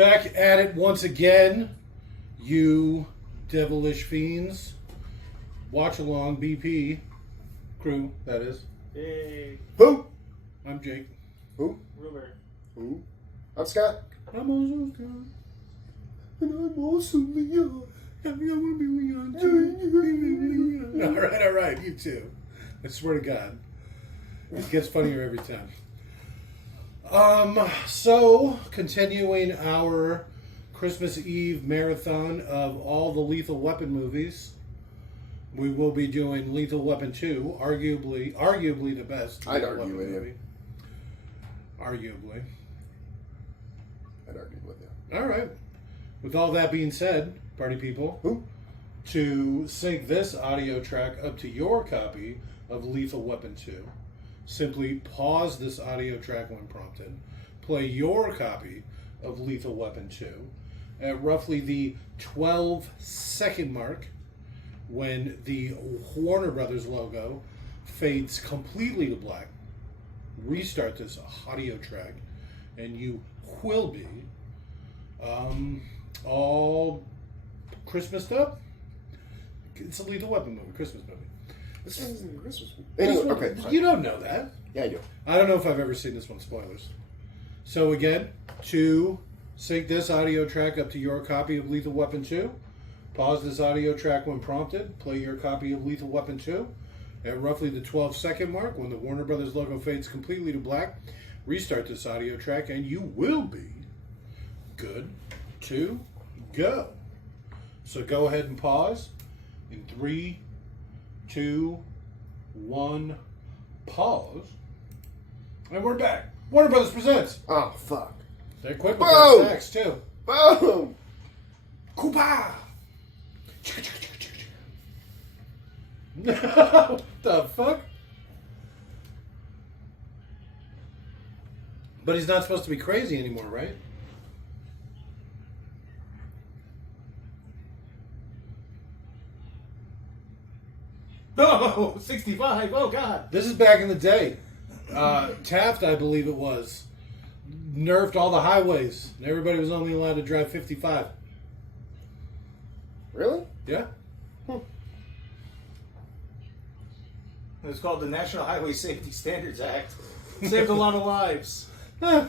Back at it once again, you devilish fiends. Watch along, BP crew, that is. Hey. Who? I'm Jake. Who? Rumor. Who? I'm Scott. I'm also Scott. And I'm also Leon. I want to be Leon too. All right, you too. I swear to God. It gets funnier every time. So, continuing our Christmas Eve marathon of all the Lethal Weapon movies, we will be doing Lethal Weapon 2, arguably the best. I'd Lethal argue Weapon with you. Arguably. I'd argue with you. All right. With all that being said, party people, to sync this audio track up to your copy of Lethal Weapon 2, simply pause this audio track when prompted, play your copy of Lethal Weapon 2 at roughly the 12-second mark when the Warner Brothers logo fades completely to black. Restart this audio track, and you will be all Christmased up. It's a Lethal Weapon movie, Christmas movie. This one's in Christmas. Anyway, okay. Sorry. You don't know that. Yeah, I do. I don't know if I've ever seen this one. Spoilers. So again, to sync this audio track up to your copy of Lethal Weapon 2, pause this audio track when prompted, play your copy of Lethal Weapon 2 at roughly the 12-second mark when the Warner Brothers logo fades completely to black. Restart this audio track and you will be good to go. So go ahead and pause in 3, 2, 1, pause. And we're back. Warner Brothers presents. Oh, fuck. They're quick with Boom! their stacks, too. Boom! Koopa! What the fuck? But he's not supposed to be crazy anymore, right? Oh, 65. Oh, God. This is back in the day. Taft, I believe it was, nerfed all the highways, and everybody was only allowed to drive 55. Really? Yeah. It's called the National Highway Safety Standards Act. Saved a lot of lives. Eh.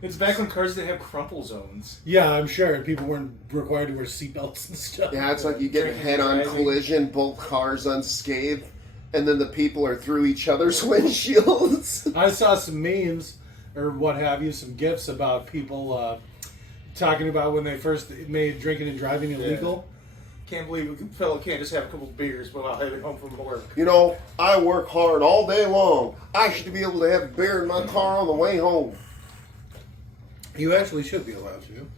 It's back when cars didn't have crumple zones. Yeah, I'm sure. And people weren't required to wear seatbelts and stuff. Yeah, it's like you get a head-on collision, both cars unscathed, and then the people are through each other's windshields. I saw some memes, or what have you, some GIFs about people talking about when they first made drinking and driving illegal. Can't believe a fellow can't just have a couple beers without heading home from work. You know, I work hard all day long. I should be able to have beer in my car on the way home. You actually should be allowed to.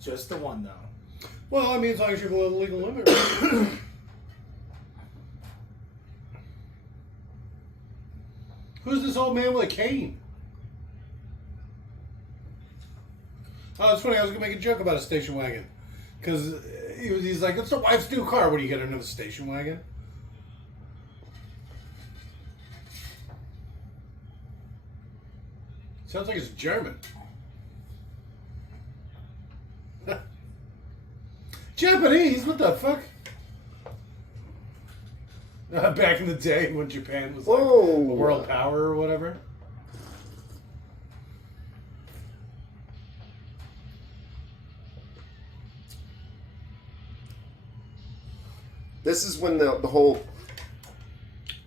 Just the one, though. Well, I mean, as long as you're below the legal limit. Right? Who's this old man with a cane? Oh, it's funny. I was going to make a joke about a station wagon. Because he's like, it's the wife's new car. What do you get, another station wagon? Sounds like it's German. Japanese? What the fuck? Back in the day when Japan was like a world power or whatever. This is when the whole...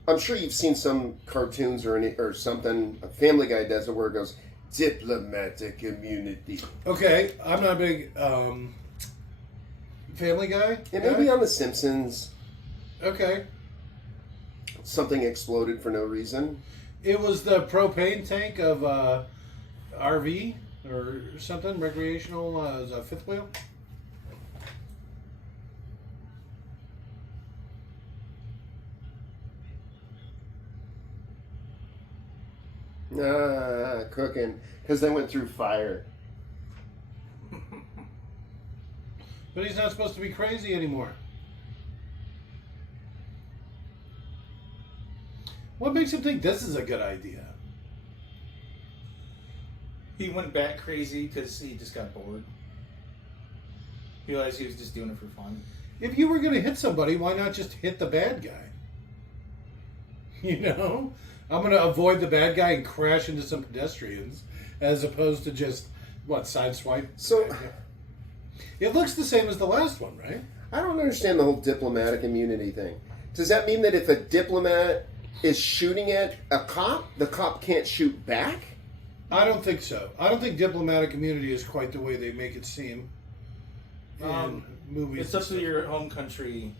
I'm sure you've seen some cartoons or something. A Family Guy does it where it goes, diplomatic immunity. Okay, I'm not a big Family Guy. Yeah, maybe on The Simpsons. Okay. Something exploded for no reason. It was the propane tank of RV or something, recreational, is a fifth wheel. Cooking. Because they went through fire. But he's not supposed to be crazy anymore. What makes him think this is a good idea? He went back crazy because he just got bored. He realized he was just doing it for fun. If you were going to hit somebody, why not just hit the bad guy? You know? I'm going to avoid the bad guy and crash into some pedestrians as opposed to just, sideswipe? So, it looks the same as the last one, right? I don't understand the whole diplomatic immunity thing. Does that mean that if a diplomat is shooting at a cop, the cop can't shoot back? I don't think so. I don't think diplomatic immunity is quite the way they make it seem in movies. It's up to your home country,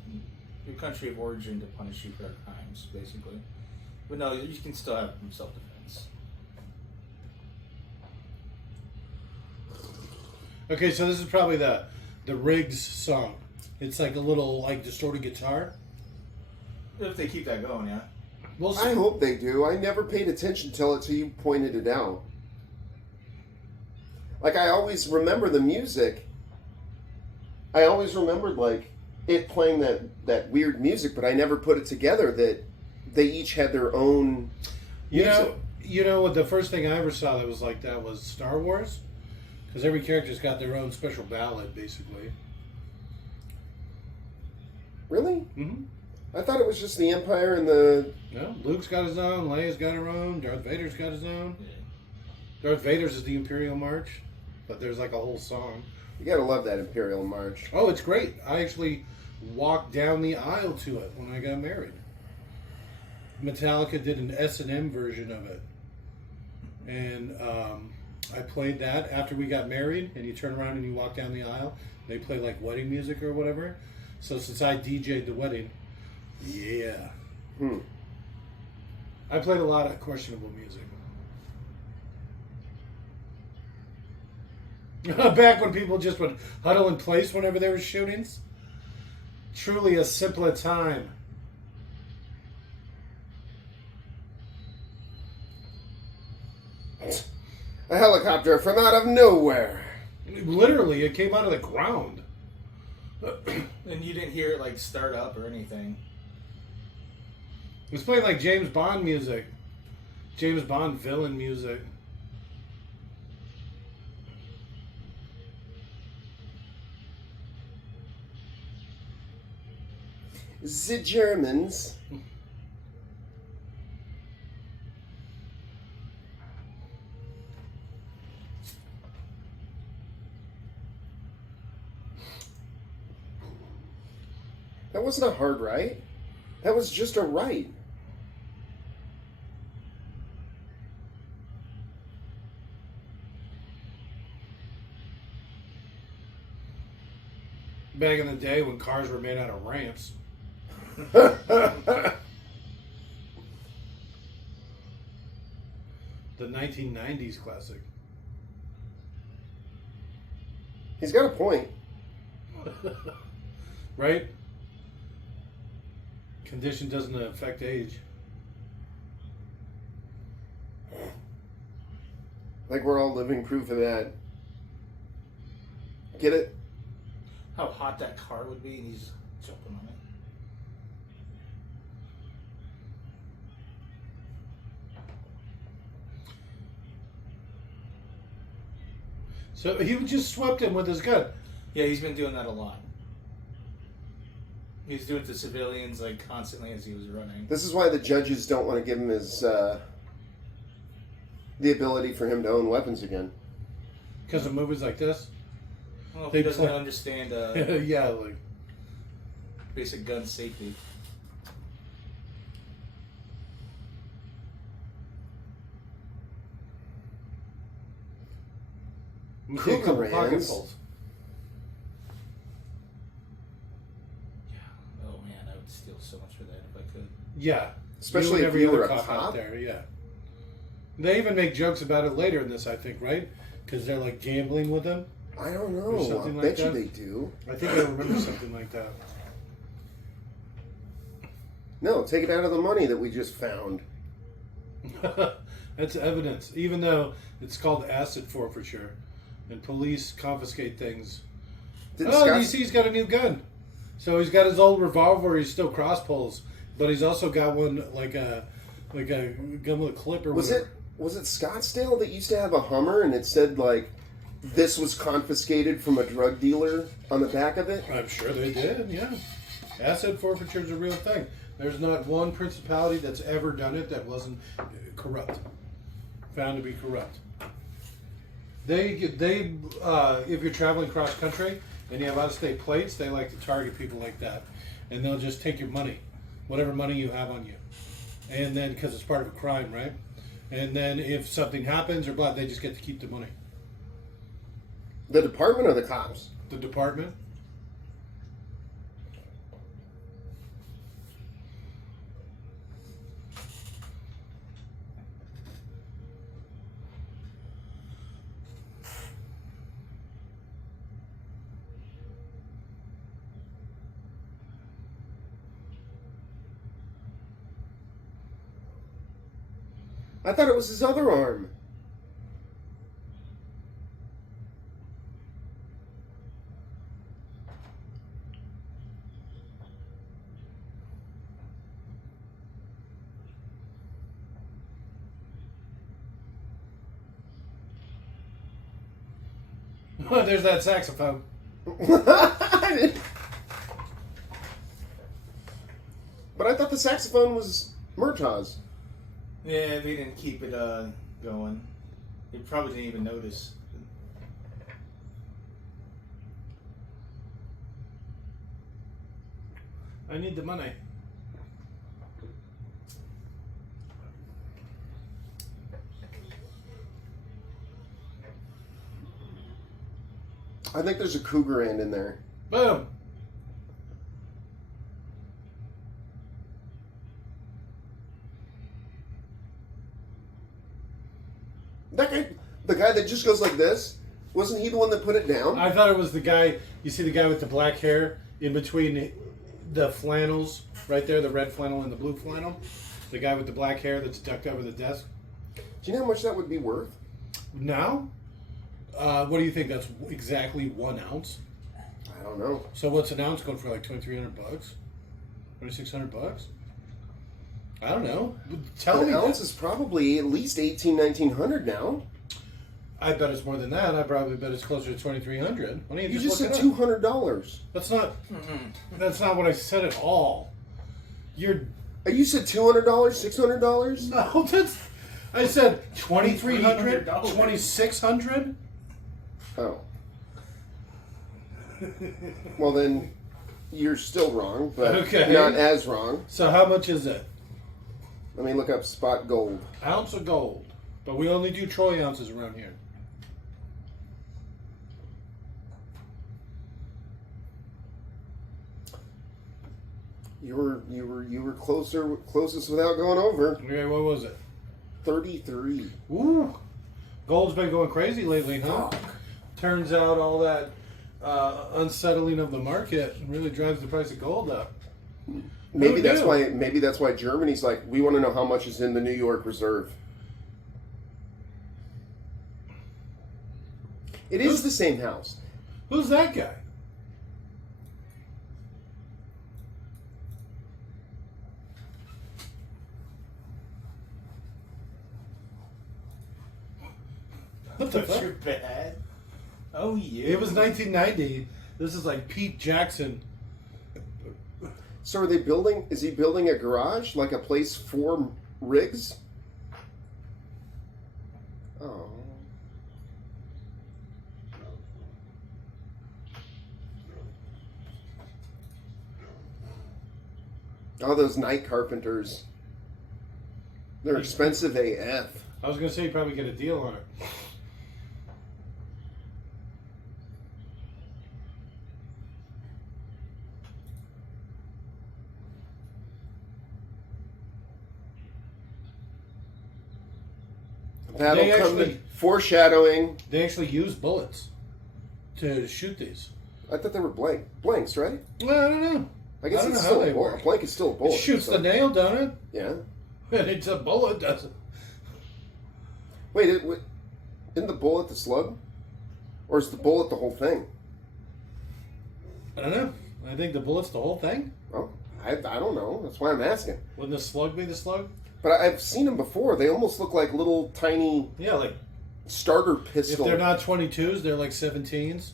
your country of origin to punish you for their crimes, basically. But no, you can still have self-defense. Okay, so this is probably the Riggs song. It's like a little distorted guitar. If they keep that going, yeah. We'll see. I hope they do. I never paid attention till you pointed it out. I always remember the music. I always remembered it playing that weird music, but I never put it together that they each had their own music. You know, the first thing I ever saw that was like that was Star Wars, because every character's got their own special ballad, basically. Really? Mm-hmm. I thought it was just the Empire and the... No, Luke's got his own, Leia's got her own, Darth Vader's got his own. Yeah. Darth Vader's is the Imperial March, but there's a whole song. You gotta love that Imperial March. Oh, it's great. I actually walked down the aisle to it when I got married. Metallica did an S&M version of it. And I played that after we got married, and you turn around and you walk down the aisle. They play wedding music or whatever. So since I DJ'd the wedding, yeah. I played a lot of questionable music. Back when people just would huddle in place whenever there were shootings. Truly a simpler time. A helicopter from out of nowhere. Literally, it came out of the ground. And you didn't hear it start up or anything. It was playing James Bond music. James Bond villain music. The Germans. That wasn't a hard right. That was just a right. Back in the day when cars were made out of ramps. The 1990s classic. He's got a point. Right? Condition doesn't affect age. We're all living proof of that. Get it? How hot that car would be, and he's jumping on it. So he just swept him with his gun. Yeah, he's been doing that a lot. He was doing it to civilians constantly as he was running. This is why the judges don't want to give him his the ability for him to own weapons again. Because of movies like this? Well, if They he doesn't play- understand Yeah, basic gun safety. take a couple Cougarans. pocketfuls. Yeah. Oh man, I would steal so much for that if I could. Yeah. Especially and if every you other were a cop out cop. there, yeah. They even make jokes about it later in this, I think, right? Because they're gambling with them. I don't Or know. I something bet like you that. they do. I think I remember something like that. No, take it out of the money that we just found. That's evidence, even though it's called asset forfeiture, and police confiscate things. Didn't Oh, Scott- DC's got a new gun. So he's got his old revolver. He's still cross pulls, but he's also got one like a gun with a clip or Was whatever. was it Scottsdale that used to have a Hummer and it said like this was confiscated from a drug dealer on the back of it? I'm sure they did, yeah. Asset forfeiture is a real thing. There's not one principality that's ever done it that wasn't corrupt. Found to be corrupt. They if you're traveling cross country and you have out-of-state plates, they like to target people like that. And they'll just take your money, whatever money you have on you. And then, because it's part of a crime, right? And then if something happens or blah, they just get to keep the money. The department or the cops? The department. I thought it was his other arm. There's that saxophone. But I thought the saxophone was Murtaugh's. Yeah, they didn't keep it going. They probably didn't even notice. I need the money. I think there's a cougar end in there. Boom. That guy, the guy that just goes like this, wasn't he the one that put it down? I thought it was the guy. You see the guy with the black hair in between the flannels, right there, the red flannel and the blue flannel. The guy with the black hair that's ducked over the desk. Do you know how much that would be worth? Now, what do you think? That's exactly 1 ounce. I don't know. So what's an ounce going for? Like $2,300, $2,600? I don't know. Tell me. An ounce is probably at least $1,800-$1,900 now. I bet it's more than that. I probably bet it's closer to $2,300. Why don't You just said look it up? $200. That's not. That's not what I said at all. You're. You said $200, $600? No, that's. I said $2,300, $2,600. Oh. Well then, you're still wrong, but Okay. not as wrong. So how much is it? Let me look up spot gold. Ounce of gold, but we only do troy ounces around here. You were closest without going over. Okay, what was it? 33. Ooh, gold's been going crazy lately, huh? Turns out all that unsettling of the market really drives the price of gold up. Maybe Who knew? Maybe that's why Germany's like, we want to know how much is in the New York Reserve. It is the same house. Who's that guy? What the Those fuck? are bad. Oh yeah. It was 1990. This is like Pete Jackson. So are they building? Is he building a garage, like a place for rigs? Oh. Oh, those night carpenters. They're expensive AF. I was gonna say you probably get a deal on it. That'll They come actually- to foreshadowing. They actually use bullets to shoot these. I thought they were blanks, right? Well, I don't know. I guess I don't it's know still how a they bullet. work. A blank is still a bullet. It shoots so- the nail, don't it? Yeah. And it's a bullet, doesn't. Wait, isn't the bullet the slug? Or is the bullet the whole thing? I don't know. I think the bullet's the whole thing. Oh, I don't know. That's why I'm asking. Wouldn't the slug be the slug? But I've seen them before. They almost look like little tiny Yeah, like starter if pistol. they're not 22s, they're like 17s.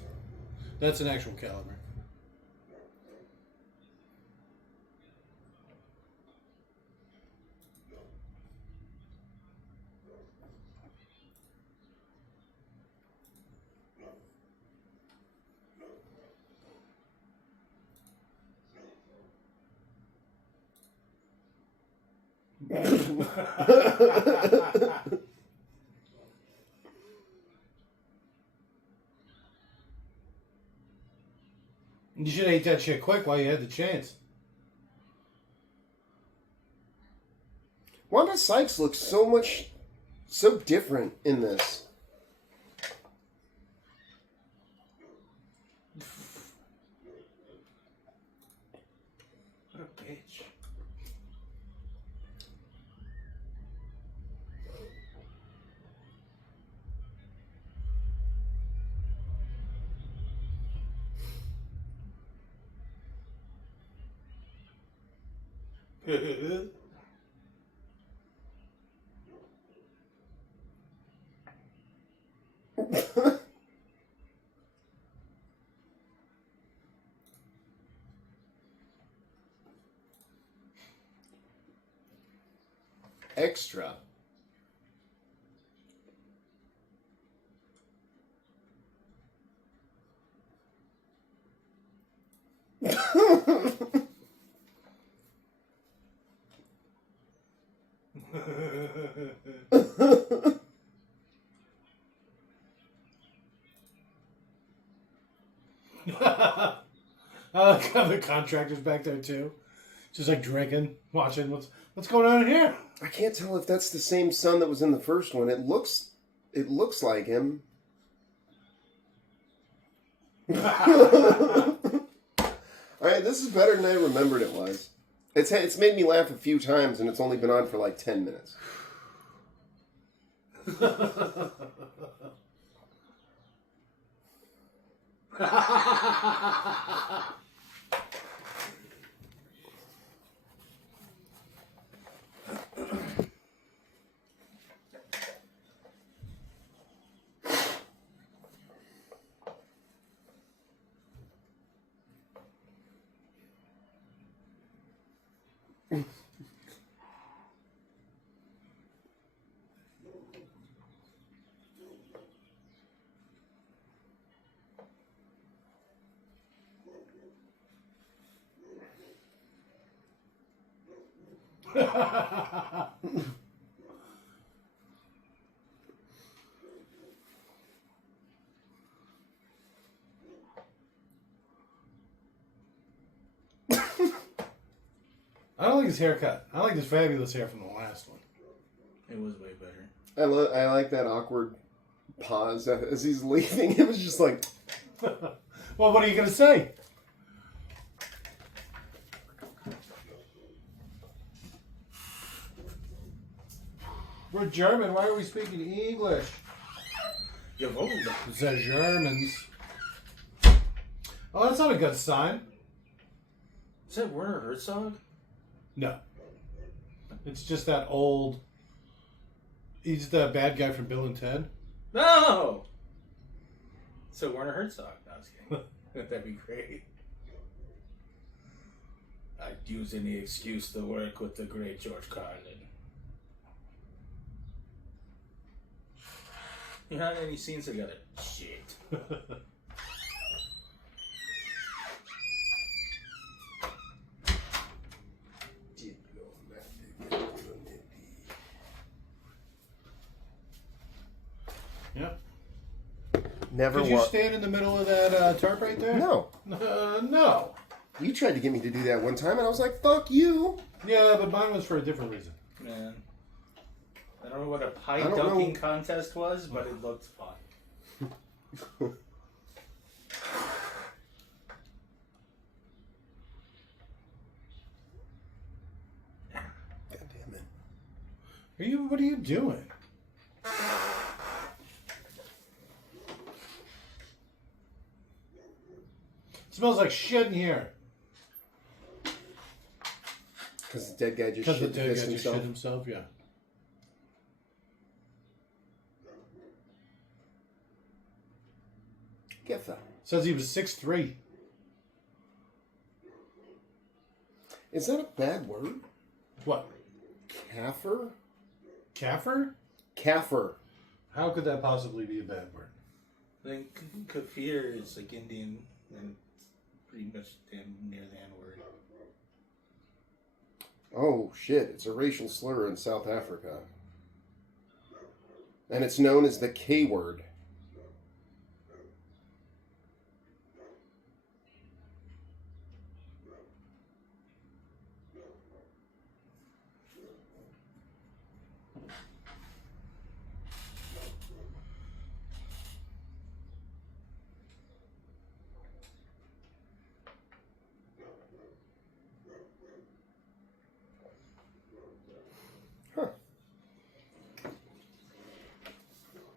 That's an actual caliber. You should have ate that shit quick while you had the chance. Wanda Sykes looks so different in this. What a bitch. Extra. I like how the contractor's back there too. Just like drinking, watching what's going on in here. I can't tell if that's the same son that was in the first one. It looks like him. All right, this is better than I remembered it was. It's made me laugh a few times, and it's only been on for like 10 minutes. I don't like his haircut. I like his fabulous hair from the last one. It was way better. I like that awkward pause as he's leaving. It was just like, Well, what are you going to say? We're German. Why are we speaking English? Jawohl. The Germans. Oh, that's not a good sign. Is that Werner Herzog? No. It's just that old... He's the bad guy from Bill and Ted. No! So Werner Herzog. No, I was kidding. That'd be great. I'd use any excuse to work with the great George Carlin. You know, any scenes that got it? Shit. Yep. never Could you stand in the middle of that tarp right there? No. No. You tried to get me to do that one time, and I was like, fuck you. Yeah, but mine was for a different reason. Man. I don't know what a pie I don't dunking know. contest was, but it looked fun. God damn it. What are you doing? It smells like shit in here. Because the dead guy just Because the shit dead guy just himself. shit himself, yeah. Geffa. Says he was 6'3". Is that a bad word? What? Kafir? Kafir? Kafir. How could that possibly be a bad word? I think kafir is like Indian and pretty much damn near the N word. Oh, shit. It's a racial slur in South Africa. And it's known as the K word. Huh.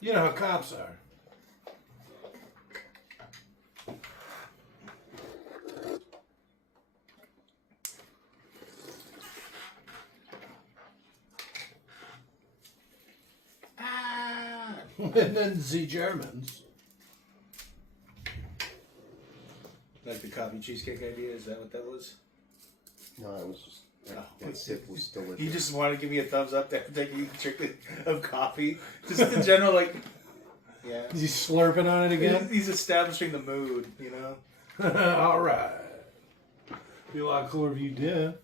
You know how cops are. And then the Germans. Like the coffee cheesecake idea, is that what that was? No, it was just... Oh. That sip was delicious. You just want to give me a thumbs up after taking a drink of coffee? Just the general, like... Yeah. Is he slurping on it again? He's establishing the mood, you know? All right. Be a lot cooler if you did.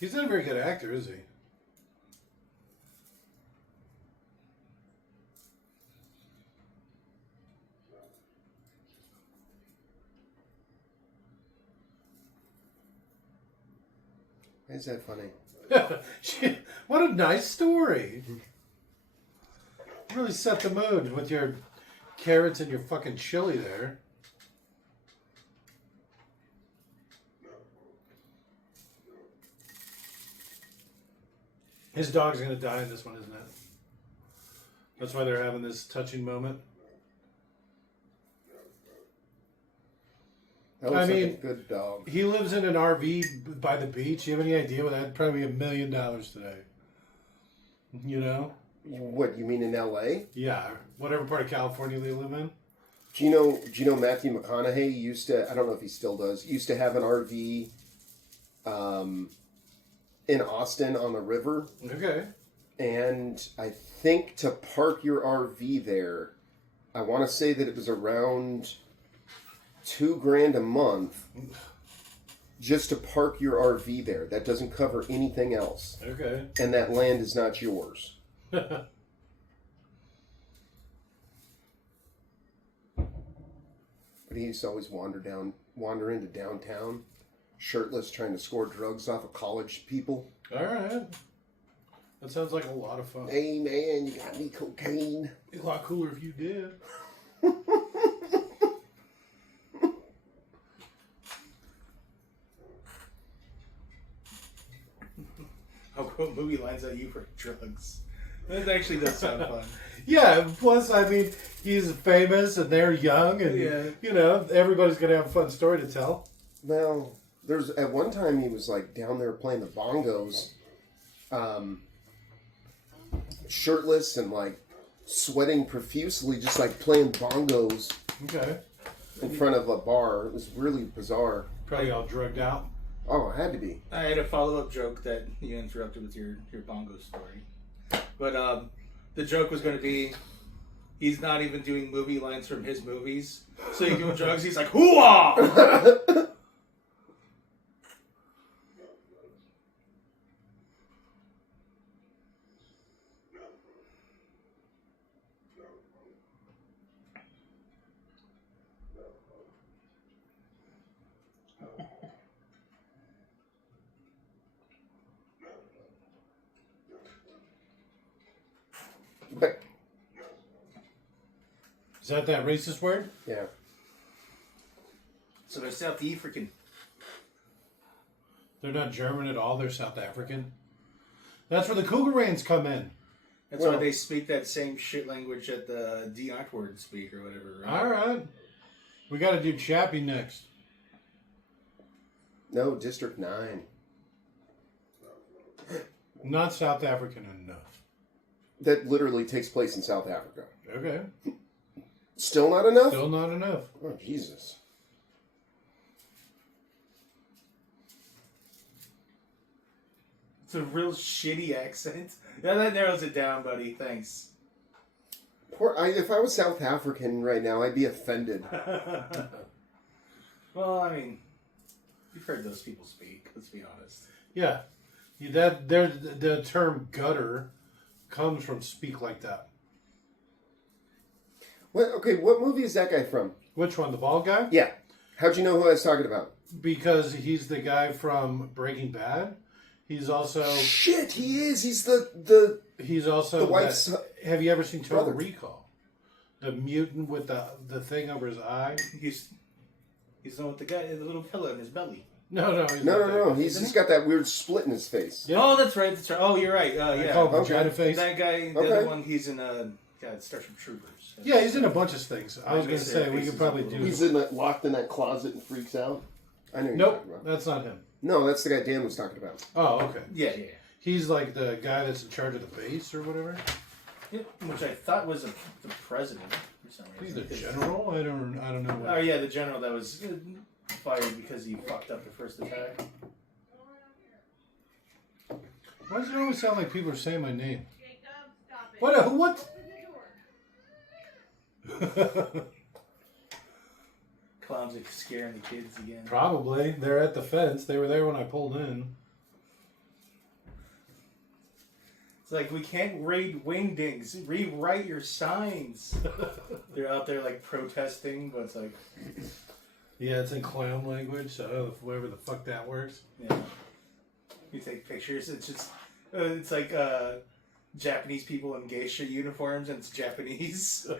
He's not a very good actor, is he? Why is that funny? What a nice story. Really set the mood with your carrots and your fucking chili there. His dog's gonna die in this one, isn't it? That's why they're having this touching moment. That looks I like mean, a good dog. He lives in an RV by the beach. You have any idea what that'd probably be $1 million today? You know? What, you mean in L.A.? Yeah, whatever part of California they live in. Do you know Matthew McConaughey used to, I don't know if he still does, used to have an RV in Austin on the river. Okay. And I think to park your RV there, I want to say that it was around $2,000 a month just to park your RV there. That doesn't cover anything else. Okay. And that land is not yours. But he used to always wander into downtown, shirtless, trying to score drugs off of college people. All right. That sounds like a lot of fun. Hey man, you got any cocaine? Be a lot cooler if you did. I'll quote movie lines at you for drugs. That actually does sound fun. Yeah, plus, I mean, he's famous and they're young and, you know, everybody's going to have a fun story to tell. Well, there's at one time he was like down there playing the bongos, shirtless and like sweating profusely, just like playing bongos Okay. in front of a bar. It was really bizarre. Probably all drugged out. Oh, it had to be. I had a follow-up joke that you interrupted with your bongo story. But the joke was going to be, he's not even doing movie lines from his movies. So he's doing drugs, he's like, hoo-ah! But Is that racist word? yeah. So they're South African. They're not German at all. They're South African. That's where the Cougarans come in. That's why they speak that same shit language that the D-Art word speak or whatever. Right? All right. We got to do Chappie next. No, District 9. Not South African enough. That literally takes place in South Africa. Okay. Still not enough? Still not enough. Oh, Jesus. It's a real shitty accent. Yeah, that narrows it down, buddy. Thanks. If I was South African right now, I'd be offended. Well, I mean, you've heard those people speak. Let's be honest. Yeah. The term gutter comes from speak like that. What movie is that guy from? Which one? The bald guy? Yeah. How'd you know who I was talking about? Because he's the guy from Breaking Bad. He's also... Shit, he is. He's the He's also... the wife's have you ever seen Total brother. Recall? The mutant with the thing over his eye? He's the one with the guy, the little pillow in his belly. No. No. He's just got that weird split in his face. Yeah. Oh, that's right. Oh, you're right. I Yeah. call him Okay. Vagina Face. That guy, the Okay. other one, he's in Starship Troopers. Yeah, he's in a bunch of things. I was going to say, we Faces could probably up a do... little He's locked in that closet and freaks out. I know who you're Nope, talking about. that's not him. No, that's the guy Dan was talking about. Oh, okay. Yeah. He's like the guy that's in charge of the base or whatever. Yeah, which I thought was the president for some He's reason. the general. I don't know. Oh yeah, the general that was fired because he fucked up the first attack. Why does it always sound like people are saying my name? Jacob, stop it. What? Open the door. Clowns are scaring the kids again. Probably. They're at the fence. They were there when I pulled in. It's like, we can't raid wingdings. Rewrite your signs. They're out there like protesting, but it's like, Yeah, it's in clown language, so whoever the fuck that works. yeah. You take pictures. It's just, it's like Japanese people in geisha uniforms, and it's Japanese.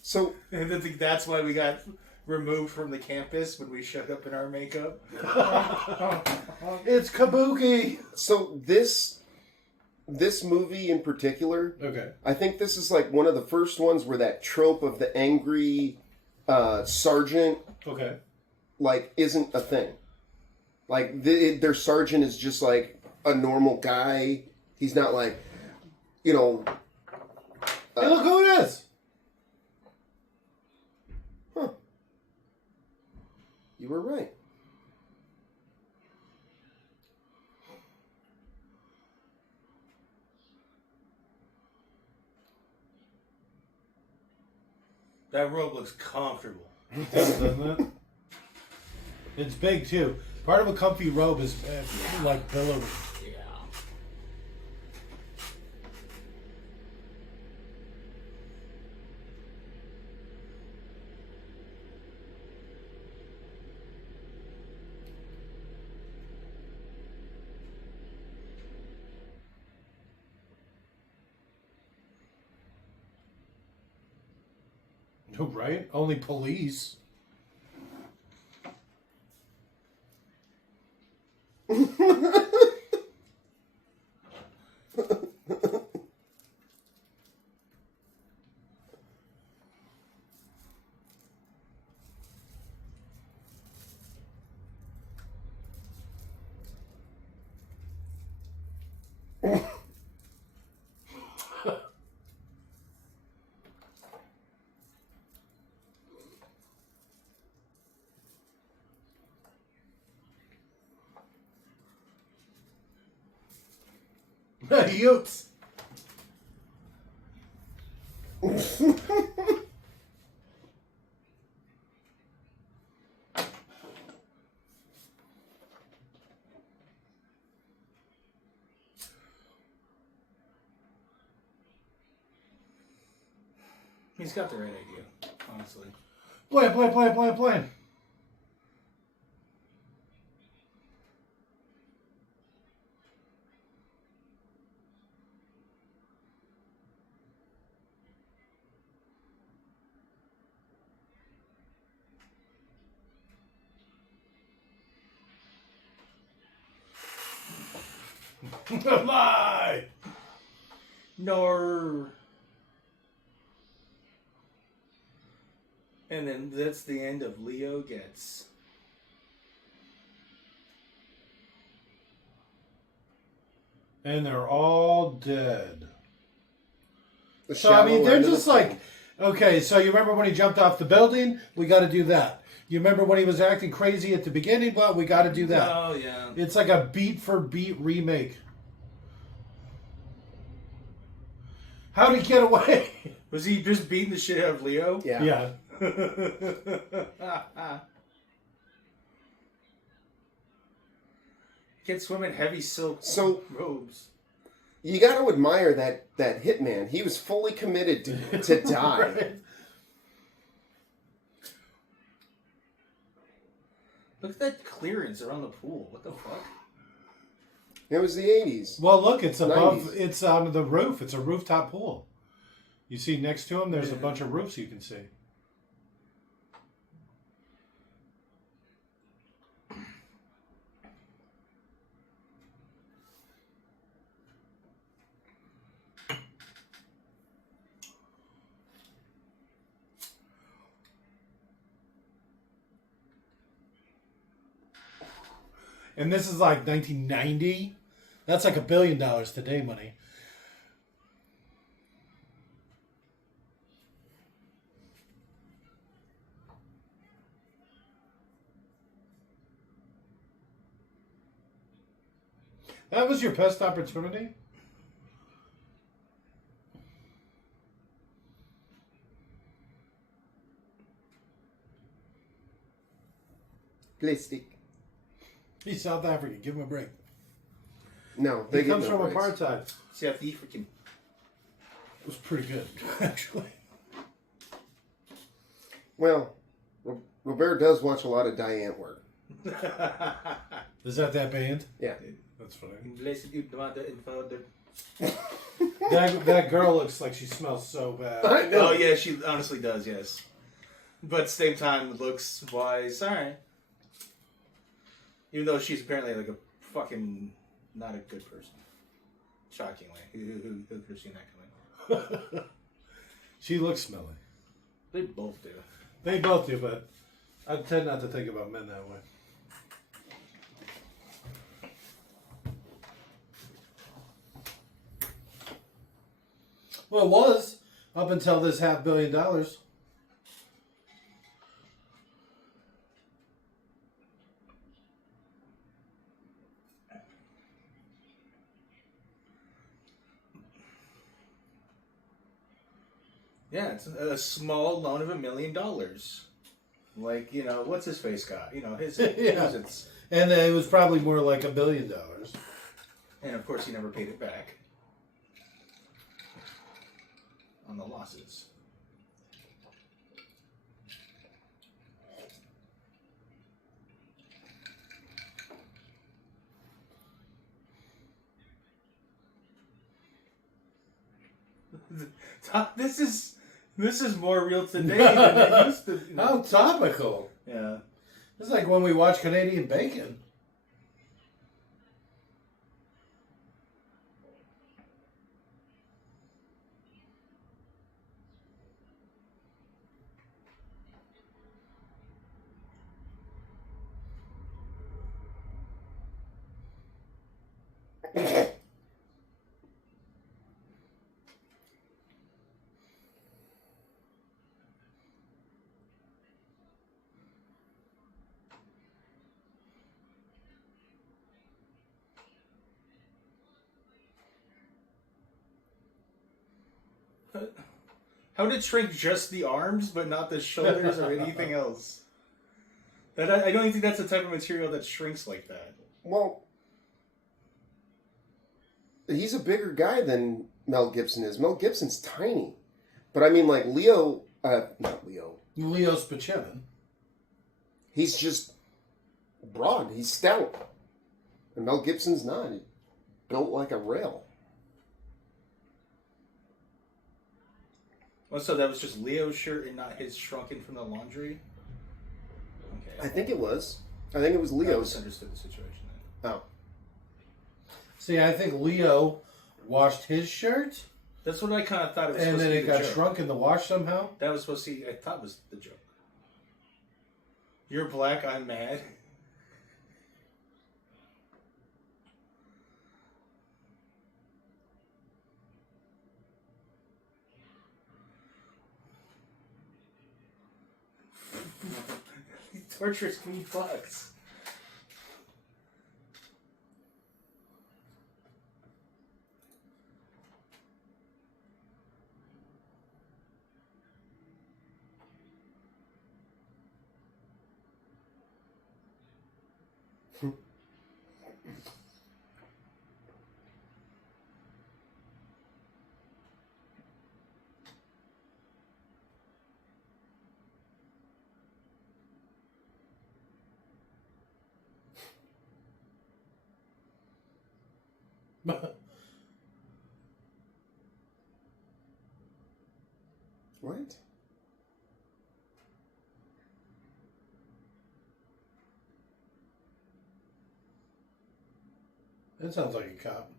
So And I think that's why we got removed from the campus when we showed up in our makeup. It's kabuki. So this movie in particular, Okay. I think this is like one of the first ones where that trope of the angry sergeant Okay. like isn't a thing. Like their sergeant is just like a normal guy. He's not like, Hey, look who it is. huh. You were right. That robe looks comfortable. Doesn't it? It's big too. Part of a comfy robe is like billowy. Yeah. Right? Only police. Utes. He's got the right idea, honestly. Plan. Lie! Nor. And then that's the end of Leo Gets. And they're all dead. The So, I mean, shallow they're end of just the like, film. okay, so you remember when he jumped off the building? We got to do that. You remember when he was acting crazy at the beginning? Well, we got to do that. Oh, yeah. It's like a beat for beat remake. How'd he get away? Was he just beating the shit out of Leo? Yeah. Yeah. Can't swim in heavy silk So- robes. You got to admire that hitman. He was fully committed to die. Right. Look at that clearance around the pool. What the fuck? It was the 80s. Well, look, it's above, 90s. it's on the roof. It's a rooftop pool. You see next to him, there's a Yeah. bunch of roofs you can see. And this is like 1990. That's like $1 billion today money. That was your best opportunity? Plastic. He's South African. Give him a break. No, they He get comes no from breaks. apartheid. South African. It was pretty good, actually. Well, Robert does watch a lot of Diane work. Is that band? Yeah. That's funny. Blessed be the mother and father. That girl looks like she smells so bad. I know. Oh yeah, she honestly does, yes. But at the same time, looks wise. Alright. Even though she's apparently like a fucking not a good person. Shockingly. Who could have seen that coming? She looks smelly. They both do. They both do, but I tend not to think about men that way. Well, it was up until this $500 million. Yeah, it's a small loan of $1 million. Like, you know, what's his face got? You know, his Yeah. it's And it was probably more like $1 billion. and of course he never paid it back. On the losses. This is more real today than it used to. You know? How topical. Yeah. It's like when we watch Canadian Bacon. How did it shrink just the arms, but not the shoulders or anything else? That I don't even think that's the type of material that shrinks like that. Well, he's a bigger guy than Mel Gibson is. Mel Gibson's tiny. But I mean, like, not Leo. Leo Spachevin. He's just broad. He's stout. And Mel Gibson's not. He's built like a rail. Well, so that was just Leo's shirt and not his shrunken from the laundry? Okay. I think it was. I think it was I Leo's. misunderstood the situation then. Oh. See, I think Leo washed his shirt, That's what I kind of thought it was and supposed then to be it the got joke. shrunk in the wash somehow. That was supposed to be, I thought was the joke. You're black, I'm mad. He tortures me bugs. What? That sounds like a cop.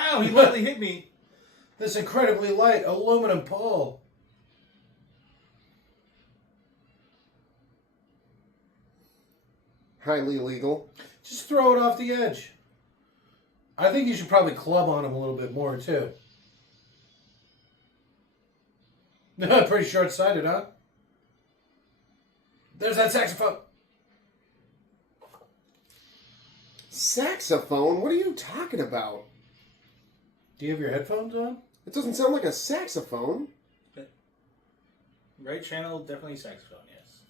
Ow, he lightly hit me. This incredibly light aluminum pole. Highly illegal. Just throw it off the edge. I think you should probably club on him a little bit more, too. Pretty short-sighted, huh? There's that saxophone. Saxophone? What are you talking about? Do you have your headphones on? It doesn't sound like a saxophone. Right channel, definitely saxophone, yes.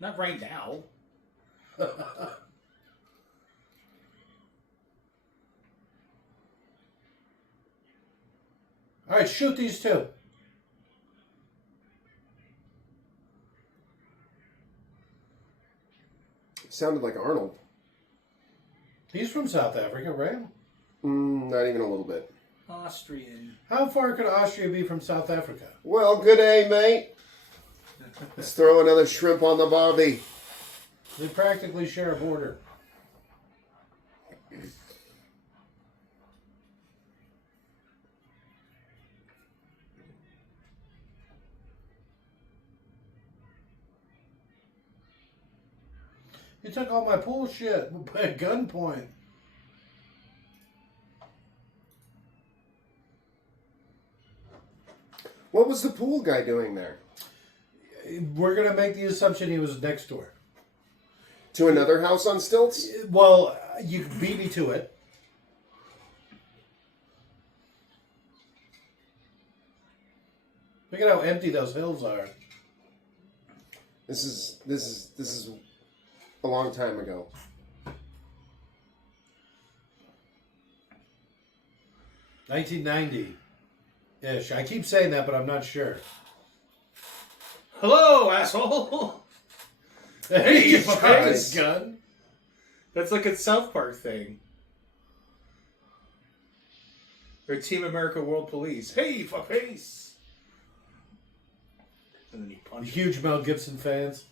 Not right now. All right, shoot these two. Sounded like Arnold. He's from South Africa, right? Not even a little bit. Austrian. How far could Austria be from South Africa? Well, good day, mate. Let's throw another shrimp on the barbie. They practically share a border. You took all my pool shit at gunpoint. What was the pool guy doing there? We're going to make the assumption he was next door. To another house on stilts? Well, you beat me to it. Look at how empty those hills are. This is a long time ago. $1990-ish. I keep saying that, but I'm not sure. Hello, asshole! Hey, you Jesus fucking Christ. gun. That's like a South Park thing. Or Team America World Police. Hey, fuckface! And then you punch him. Huge Mel Gibson fans.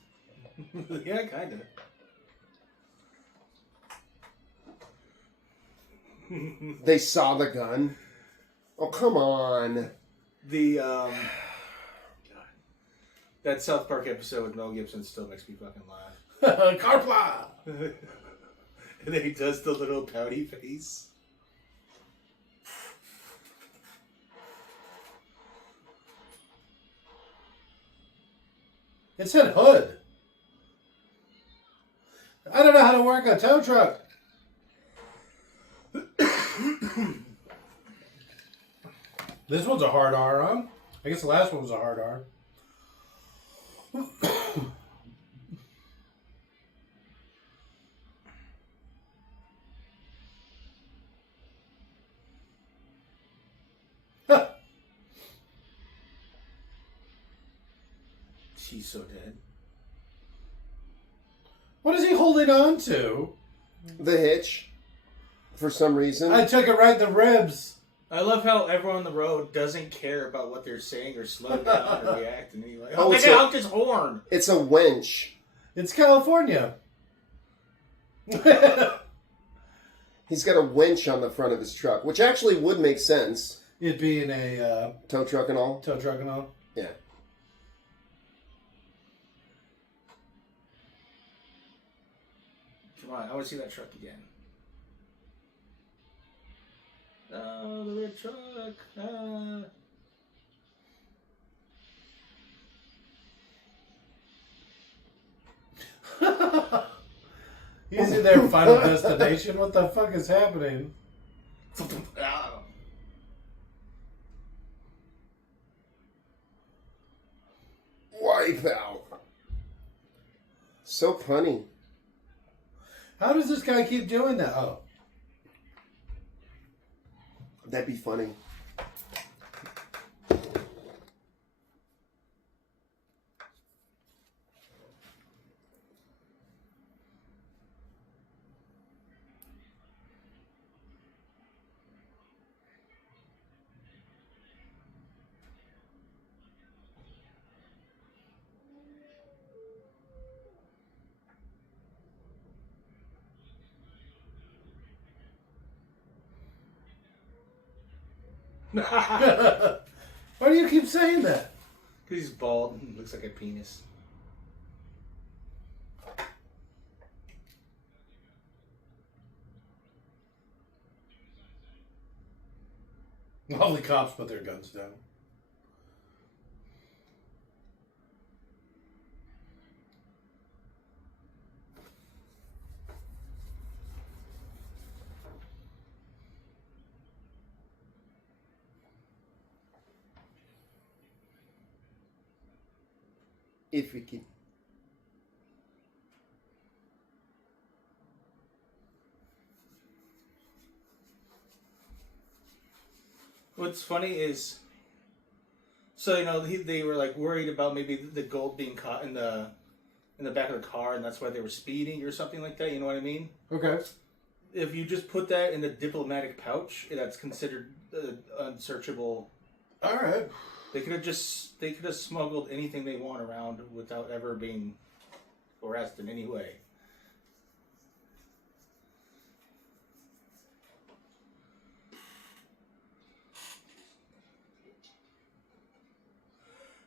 Yeah, kind of. They saw the gun. Oh, come on. The God. That South Park episode with Mel Gibson still makes me fucking laugh. Carpla! And then he does the little pouty face. It said hood. I don't know how to work a tow truck. This one's a hard R, huh? I guess the last one was a hard R. He's so dead. What is he holding on to? The hitch. For some reason. I took it right in the ribs. I love how everyone on the road doesn't care about what they're saying or slow down or react. And he's like, Oh, oh, it's they a- honked his horn. It's a wench. It's California. He's got a wench on the front of his truck, which actually would make sense. It being a Tow truck and all. tow truck and all. Yeah. Come on, I want to see that truck again. Oh, the red truck. He's in their final destination. What the fuck is happening? Ah. Wipe out. So punny. How does this guy keep doing that? Oh. That'd be funny. Why do you keep saying that? Because he's bald and looks like a penis. All the cops put their guns down. If we can. What's funny is, so you know they were like worried about maybe the gold being caught in the back of the car, and that's why they were speeding or something like that. You know what I mean? Okay. If you just put that in a diplomatic pouch, that's considered unsearchable. All right. They could have smuggled anything they want around without ever being harassed in any way.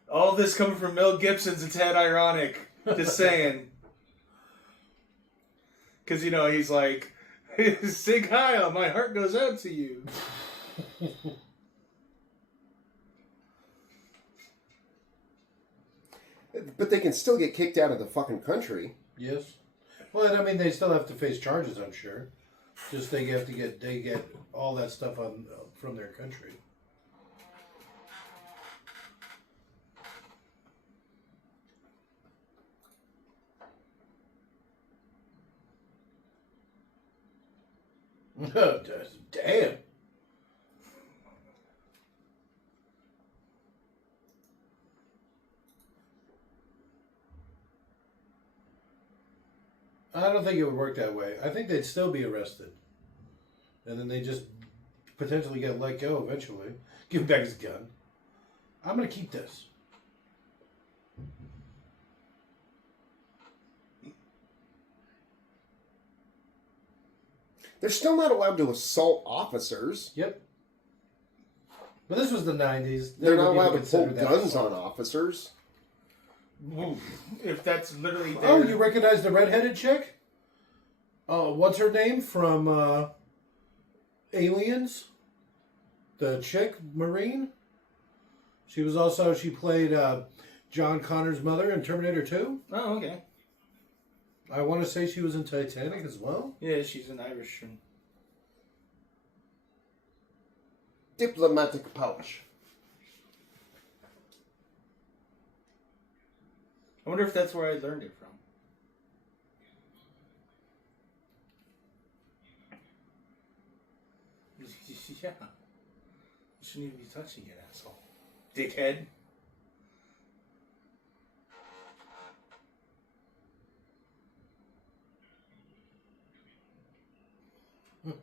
All this coming from Mel Gibson's a tad ironic. Just saying. Because, you know, he's like, Sig Heil, my heart goes out to you. But they can still get kicked out of the fucking country. Yes. Well, and I mean, they still have to face charges, I'm sure. Just they get all that stuff on from their country. Damn. I don't think it would work that way. I think they'd still be arrested. And then they just potentially get let go eventually. Give him back his gun. I'm going to keep this. They're still not allowed to assault officers. Yep. But this was the 90s. They're not wouldn't allowed even to pull consider that guns assault. on officers. If that's literally their... Oh, you recognize the redheaded chick? What's her name from Aliens? The chick, Marine? She played John Connor's mother in Terminator 2. Oh, okay. I want to say she was in Titanic as well. Yeah, she's an Irish. Diplomatic pouch. I wonder if that's where I learned it from. Yeah. You shouldn't even be touching it, asshole. Dickhead. But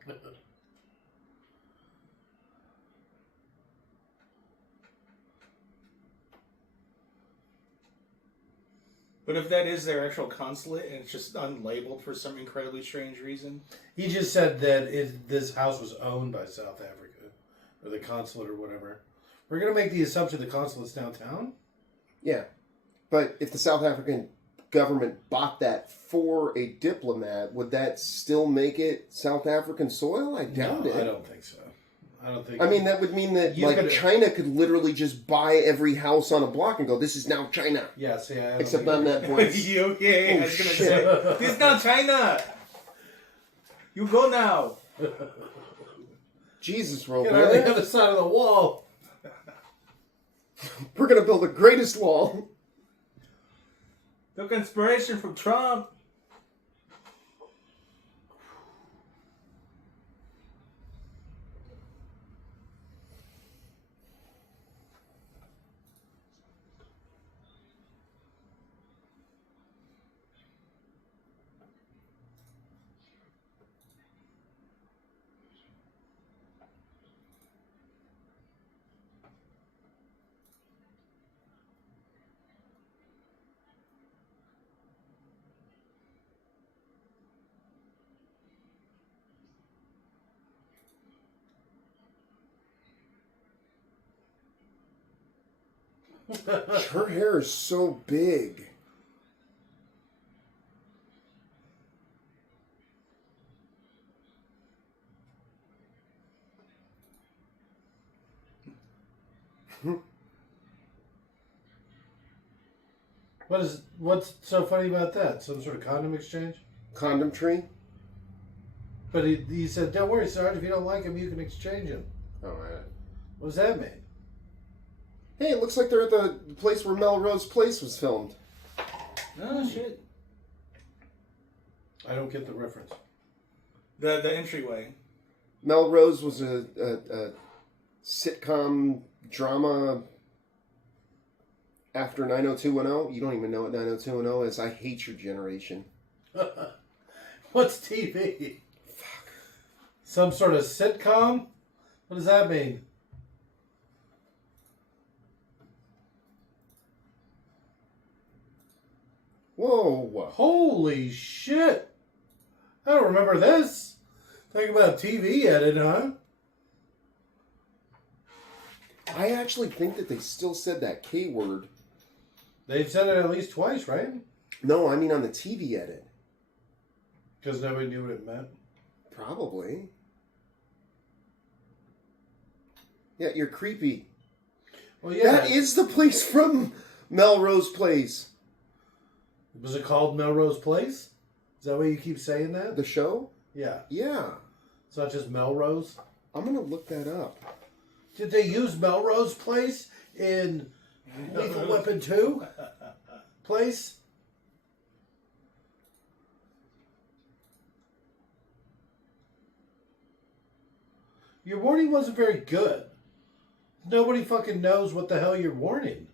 if that is their actual consulate and it's just unlabeled for some incredibly strange reason, He just said that this house was owned by South Africa, or the consulate, or whatever. We're gonna make the assumption the consulate's downtown. Yeah. But if the South African government bought that for a diplomat, would that still make it South African soil? I doubt it. I don't think so. I don't think. I mean, that would mean that China could literally just buy every house on a block and go, "This is now China." Yes, yeah. Except on that point. I was gonna shit. say, this is not China. You go now. Jesus, Get on the Robert. other side of the wall. We're gonna build the greatest wall. Took inspiration from Trump. Her hair is so big. What's so funny about that? Some sort of condom exchange? Condom tree? But he said, "Don't worry, Sarge. If you don't like him, you can exchange him." Oh, man. What does that mean? Hey, it looks like they're at the place where Melrose Place was filmed. Oh shit. I don't get the reference. The entryway. Melrose was a sitcom drama after 90210. You don't even know what 90210 is. I hate your generation. What's TV? Fuck. Some sort of sitcom? What does that mean? Whoa. Holy shit! I don't remember this. Talking about TV edit, huh? I actually think that they still said that K word. They've said it at least twice, right? No, I mean on the TV edit. Because nobody knew what it meant. Probably. Yeah, you're creepy. Well, yeah. That is the place from Melrose Place. Was it called Melrose Place? Is that why you keep saying that? The show? Yeah. Yeah. It's not just Melrose. I'm going to look that up. Did they use Melrose Place in Lethal Weapon 2? Place? Your warning wasn't very good. Nobody fucking knows what the hell you're warning.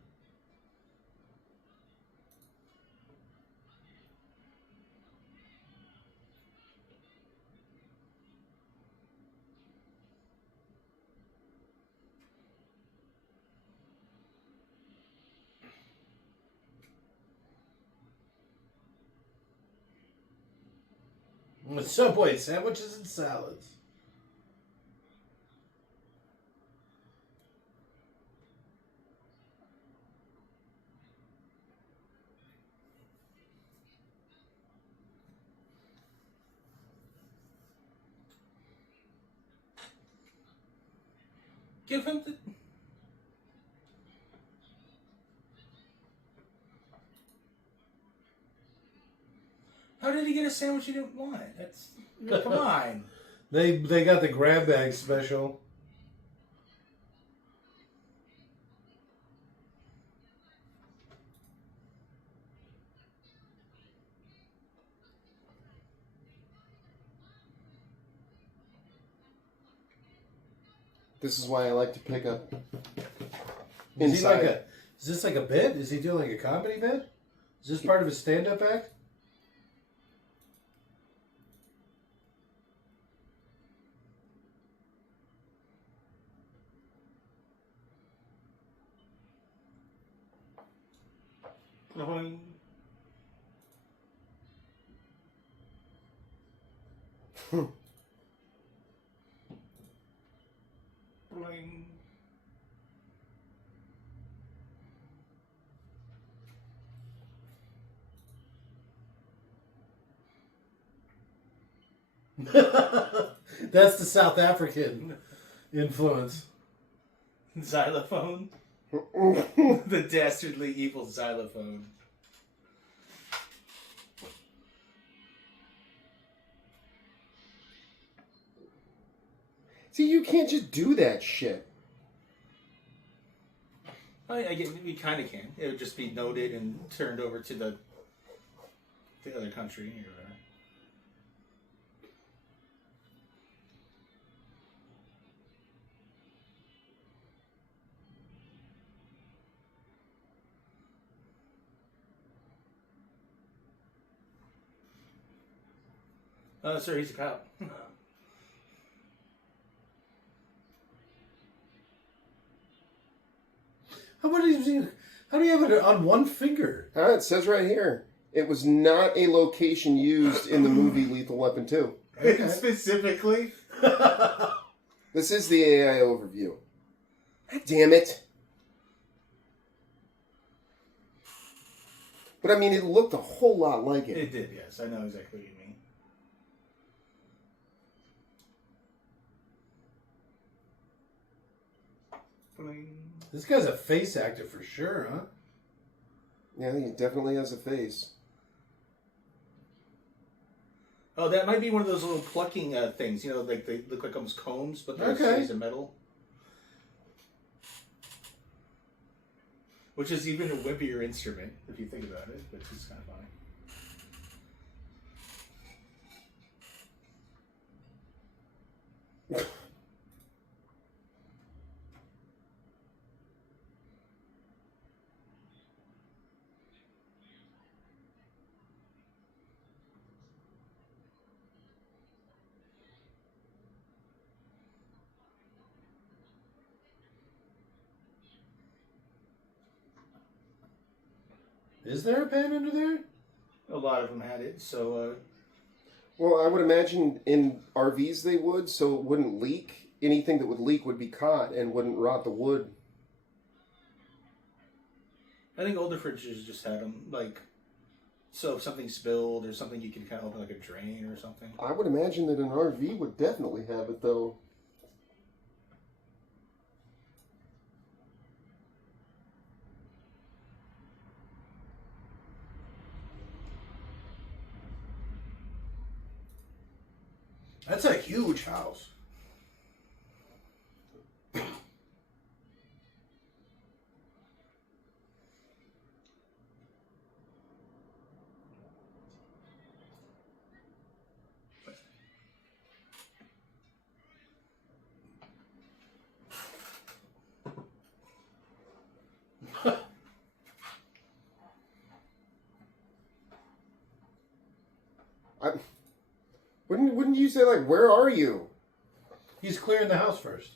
Subway sandwiches and salads. Give him the... How did he get a sandwich he didn't want? That's... Come on. They got the grab bag special. This is why I like to pick up Is inside. Is this like a bit? Is he doing like a comedy bit? Is this part of his stand-up act? Boing. Boing. That's the South African influence. Xylophone. The dastardly evil xylophone. See, you can't just do that shit. I get we kind of can. It would just be noted and turned over to the other country or whatever. Sir, he's a cop. How do you have it on one finger? It says right here. It was not a location used in the movie Lethal Weapon 2. Okay. Specifically. This is the AI overview. God damn it. But I mean, it looked a whole lot like it. It did, yes. I know exactly what you mean. Boing. This guy's a face actor for sure, huh? Yeah, he definitely has a face. Oh, that might be one of those little plucking things. You know, like they look like almost combs, but they're a Okay. series of metal. Which is even a whippier instrument, if you think about it, which is kind of funny. Is there a pan under there? A lot of them had it, so Well, I would imagine in RVs they would, so it wouldn't leak. Anything that would leak would be caught and wouldn't rot the wood. I think older fridges just had them, like, so if something spilled or something, you could kind of open like a drain or something. I would imagine that an RV would definitely have it, though. That's a huge house. Wouldn't you say, like, where are you? He's clearing the house first.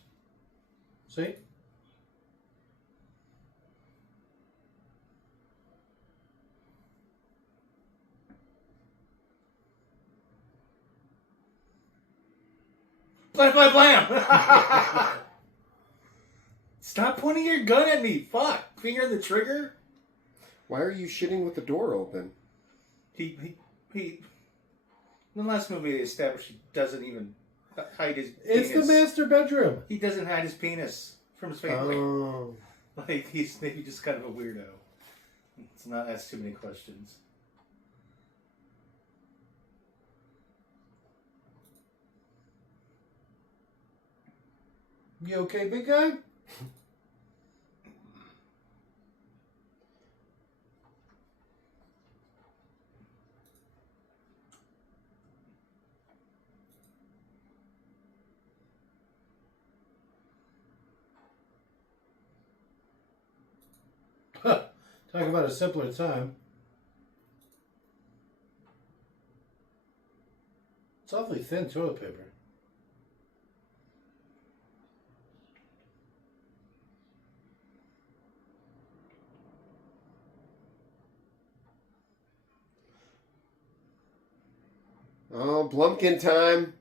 See? Blam, blam, blam! Stop pointing your gun at me! Fuck! Finger the trigger? Why are you shitting with the door open? He in the last movie, they established he doesn't even hide his It's penis. the master bedroom. He doesn't hide his penis from his family. Oh. Like, he's maybe just kind of a weirdo. Let's not ask too many questions. You okay, big guy? Talk about a simpler time. It's awfully thin toilet paper. Oh, Blumpkin time.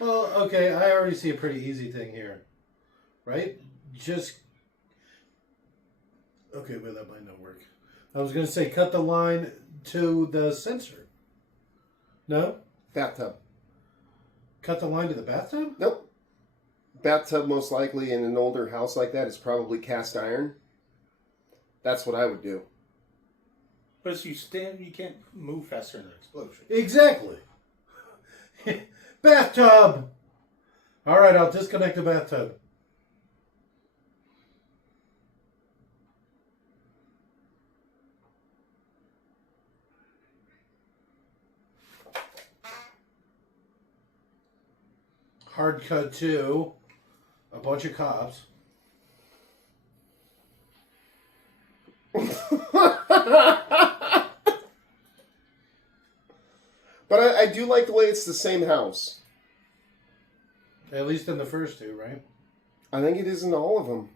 Well, okay, I already see a pretty easy thing here. Right? Just... Okay, but that might not work. I was going to say cut the line to the sensor. No? Bathtub. Cut the line to the bathtub? Nope. Bathtub, most likely, in an older house like that, is probably cast iron. That's what I would do. But as you stand, you can't move faster than an explosion. Exactly. Bathtub! Alright, I'll disconnect the bathtub. Hard cut to a bunch of cops. But I do like the way it's the same house. At least in the first two, right? I think it is in all of them.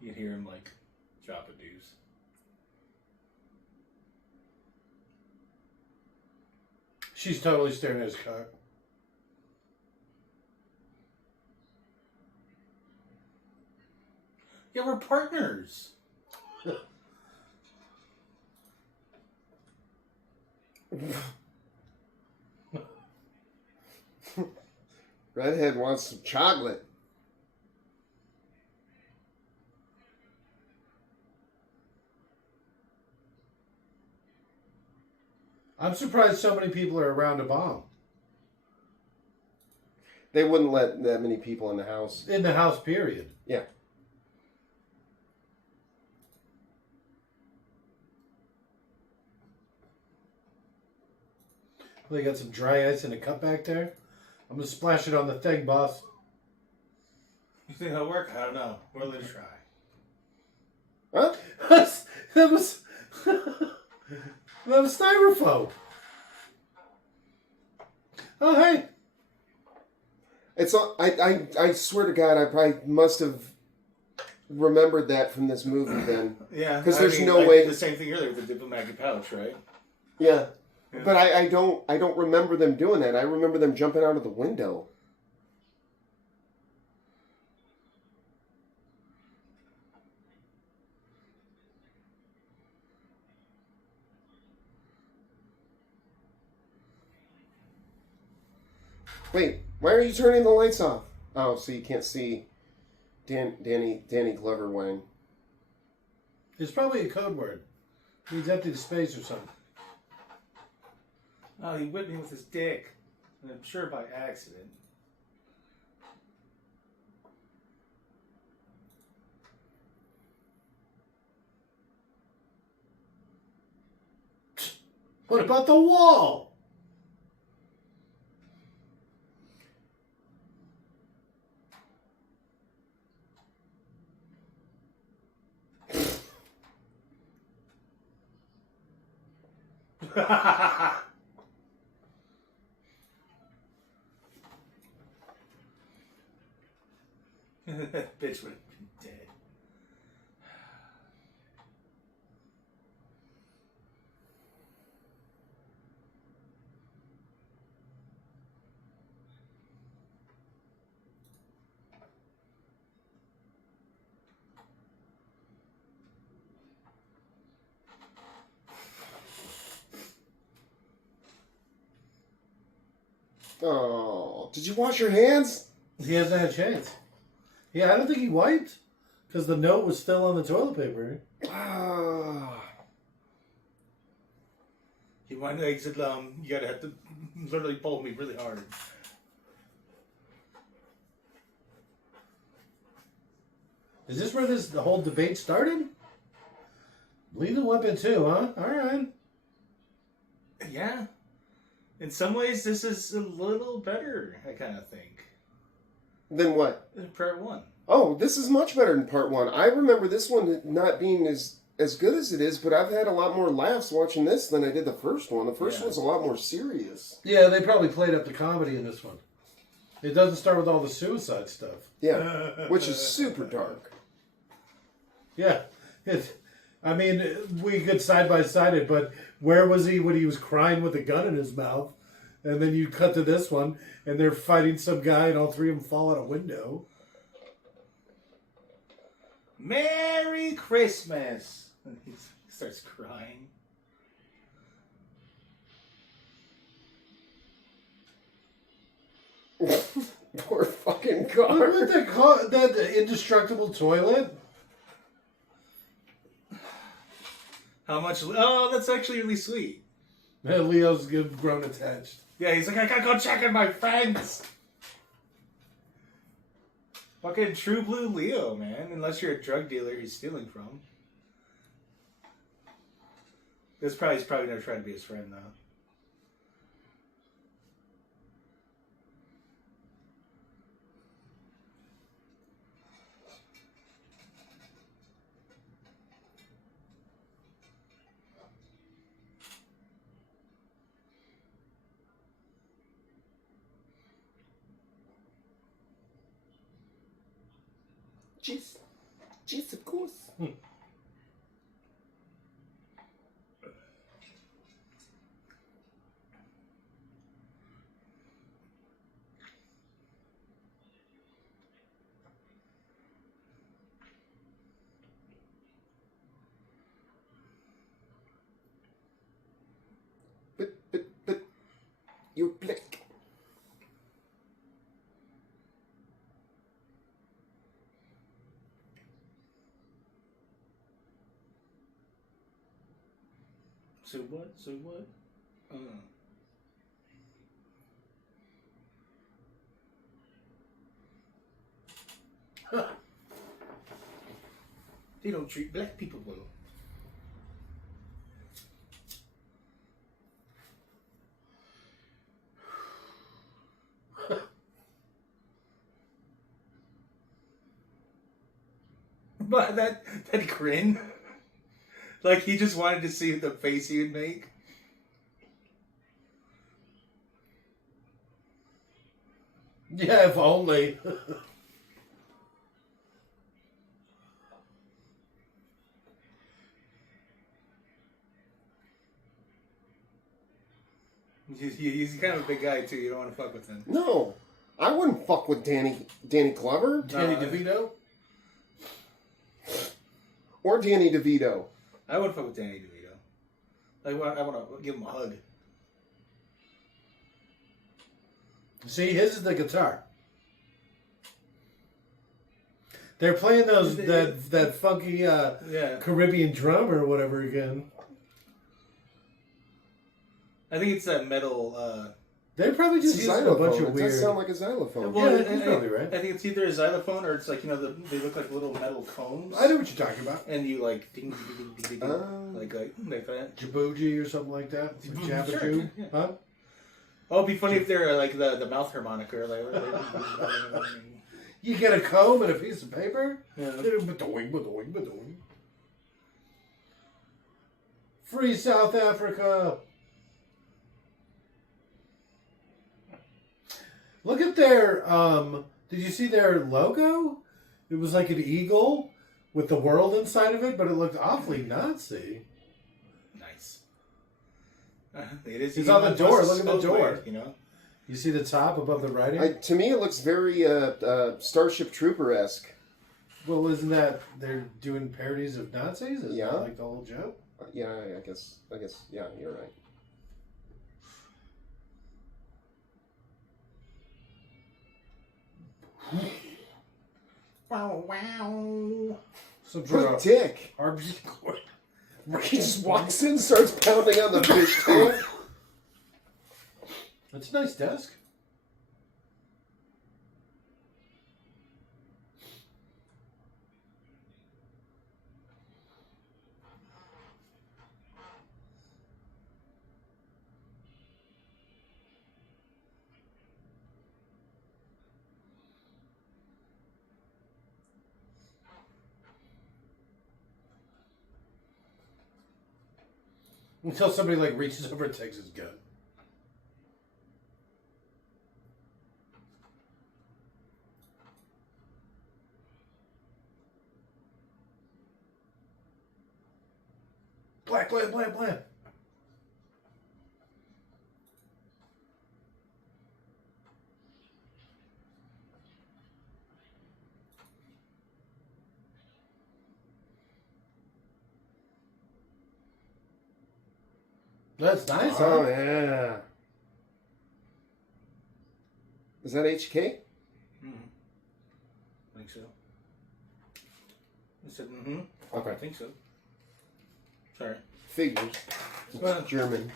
You can hear him like drop a deuce. She's totally staring at his cock. Yeah, we're partners. Redhead wants some chocolate. I'm surprised so many people are around a bomb. They wouldn't let that many people in the house. In the house, period. Yeah. They got some dry ice in a cup back there. I'm going to splash it on the thing, boss. You think that'll work? I don't know. We're going to try. Huh? that was... that was styrofoam. Oh, hey. It's I swear to God, I probably must have remembered that from this movie then. Yeah. Because there's no I way. did the same thing earlier with the diplomatic pouch, right? Yeah. Yeah. But I don't remember them doing that. I remember them jumping out of the window. Wait, why are you turning the lights off? Oh, so you can't see Danny Glover Wang. It's probably a code word. He's empty the space or something. Oh, he whipped me with his dick. And I'm sure by accident. What about the wall? That bitch would have been dead. Oh, did you wash your hands? He hasn't had a chance. Yeah, I don't think he wiped. Because the note was still on the toilet paper. Ah. He wanted to exit. You gotta have to literally pull me really hard. Is this where the whole debate started? Lethal Weapon 2, huh? All right. Yeah. In some ways, this is a little better, I kind of think, Then what? than part 1. Oh, this is much better than part 1. I remember this one not being as good as it is, but I've had a lot more laughs watching this than I did the first one. The first one's a lot more serious. Yeah, they probably played up the comedy in this one. It doesn't start with all the suicide stuff. Yeah, which is super dark. Yeah. I mean, we could side by side it, but where was he when he was crying with a gun in his mouth? And then you cut to this one, and they're fighting some guy, and all three of them fall out a window. Merry Christmas! And he starts crying. Poor fucking Look car. at that indestructible toilet. How much? Oh, that's actually really sweet. And Leo's grown attached. Yeah, he's like, I gotta go check on my friends. Fucking true blue Leo, man. Unless you're a drug dealer he's stealing from. He's probably never tried to be his friend, though. Jeez, of course. But, you're black. So what? So what? They don't treat black people well. But that grin, like he just wanted to see the face he would make. Yeah, if only. He's kind of a big guy too. You don't want to fuck with him. No, I wouldn't fuck with Danny Glover Danny DeVito? or Danny DeVito. I would fuck with Danny DeVito. Like, I want to give him a hug. See, his is the guitar. They're playing that funky Yeah. Caribbean drum or whatever again. I think it's that metal. They're probably just It's a using a bunch xylophone. of It does weird. sound like a xylophone. Well, Yeah, he's probably right. I think it's either a xylophone or it's like, they look like little metal cones. I know what you're talking about. And you like ding ding ding ding ding, ding like that. Djibouti or something like that. Or Jabba Sure, Jew. yeah. Huh? Oh, it'd be funny if they're like the mouth harmonica. Like, You get a comb and a piece of paper. yeah. Ba-doing, ba-doing, ba-doing. Free South Africa. Look at their, did you see their logo? It was like an eagle with the world inside of it, but it looked awfully Nazi. Nice. It is. It's on the door. Elon Look at the Musk's door. weird, you know. You see the top above the writing? To me, it looks very Starship Trooper-esque. Well, isn't that they're doing parodies of Nazis? Isn't Yeah. that like the whole joke? Yeah, I guess, yeah, you're right. Wow! Wow! Some What sort a of dick. RBG. He just walks in, starts pounding on the fish tank. That's a nice desk. Until somebody like reaches over and takes his gun. Black, blam, blam, blam. That's nice, huh? Oh, yeah. Is that HK? I think so. I said, Okay. I think so. Sorry. Figures. It's German.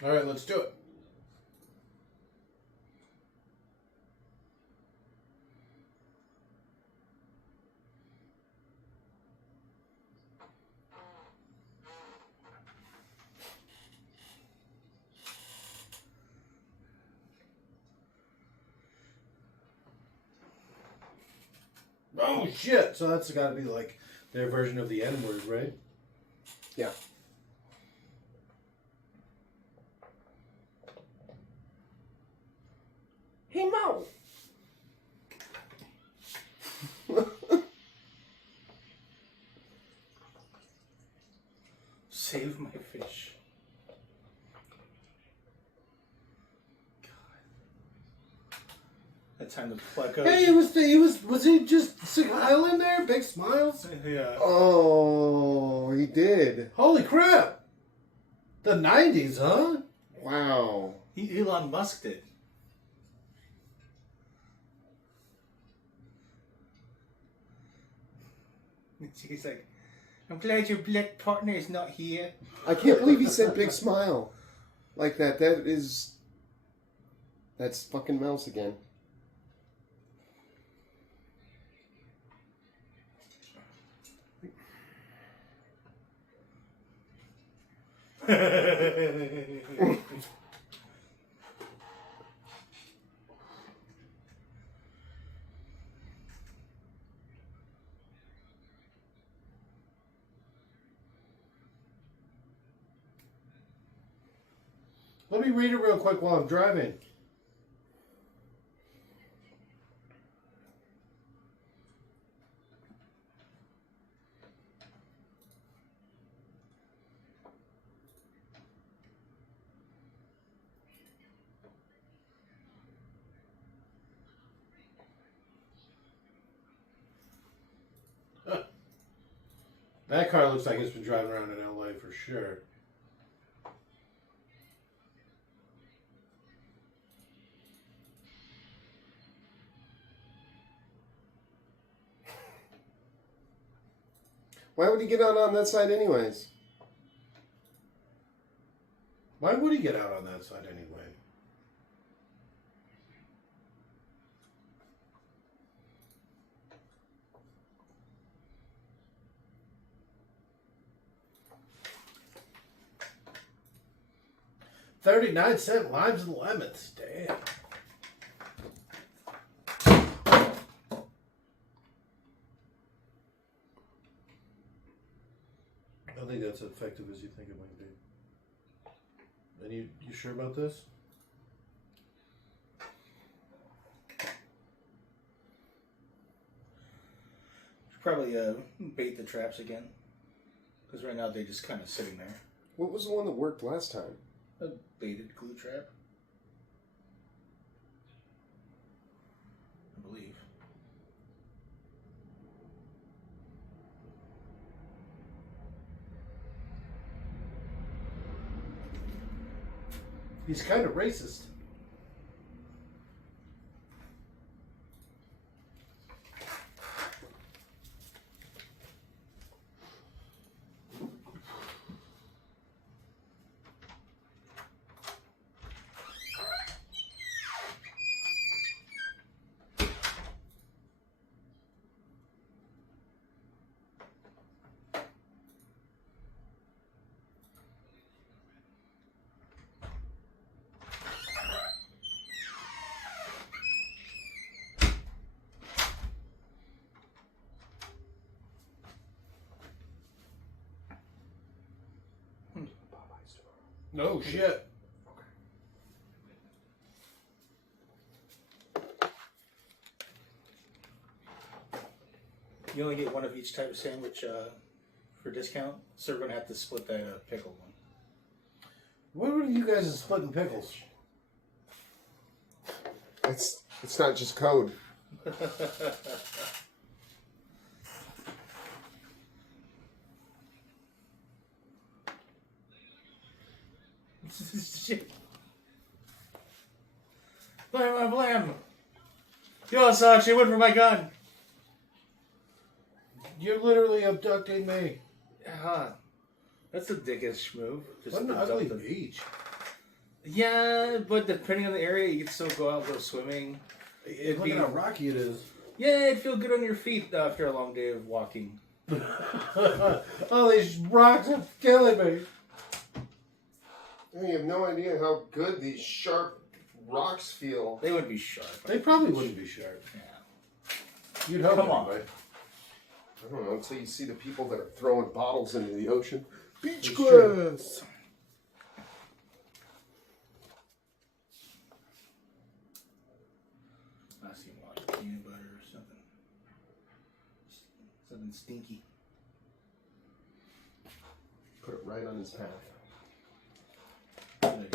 All right, let's do it. Oh shit! So that's got to be like their version of the N word, right? Yeah. Hey, Mo! Save my fish. God. That time the Plecos. Hey, was he just smiling there? Big smiles. Yeah. Oh, he did. Holy crap! The '90s, huh? Wow. He Elon Musked it. He's like, I'm glad your black partner is not here. I can't believe he said big smile like that. That's fucking Mouse again. Let me read it real quick while I'm driving. That car looks like it's been driving around in LA for sure. Why would he get out on that side anyways? Why would he get out on that side anyway? $0.39 limes and lemons. Damn. I don't think that's as effective as you think it might be. And you sure about this? Should probably bait the traps again. Because right now they're just kind of sitting there. What was the one that worked last time? A baited glue trap. I believe. He's kind of racist. No shit. You only get one of each type of sandwich for discount, so we're gonna have to split that pickle one. What were you guys splitting pickles? It's not just code. Shit. Blam, blam. Yo, Sachi, went for my gun. You're literally abducting me. That's a dickish move. Just What an abduct ugly them. beach. Yeah, but depending on the area, you can still go out and go swimming. Look at how rocky it is. Yeah, it'd feel good on your feet after a long day of walking. All these rocks are killing me. You have no idea how good these sharp rocks feel. They wouldn't be sharp. They probably wouldn't be sharp. Yeah. You'd hope Come on. anyway. I don't know, until you see the people that are throwing bottles into the ocean. Beach It's true. grass! I see a lot of peanut butter or something. Something stinky. Put it right on his path. Good.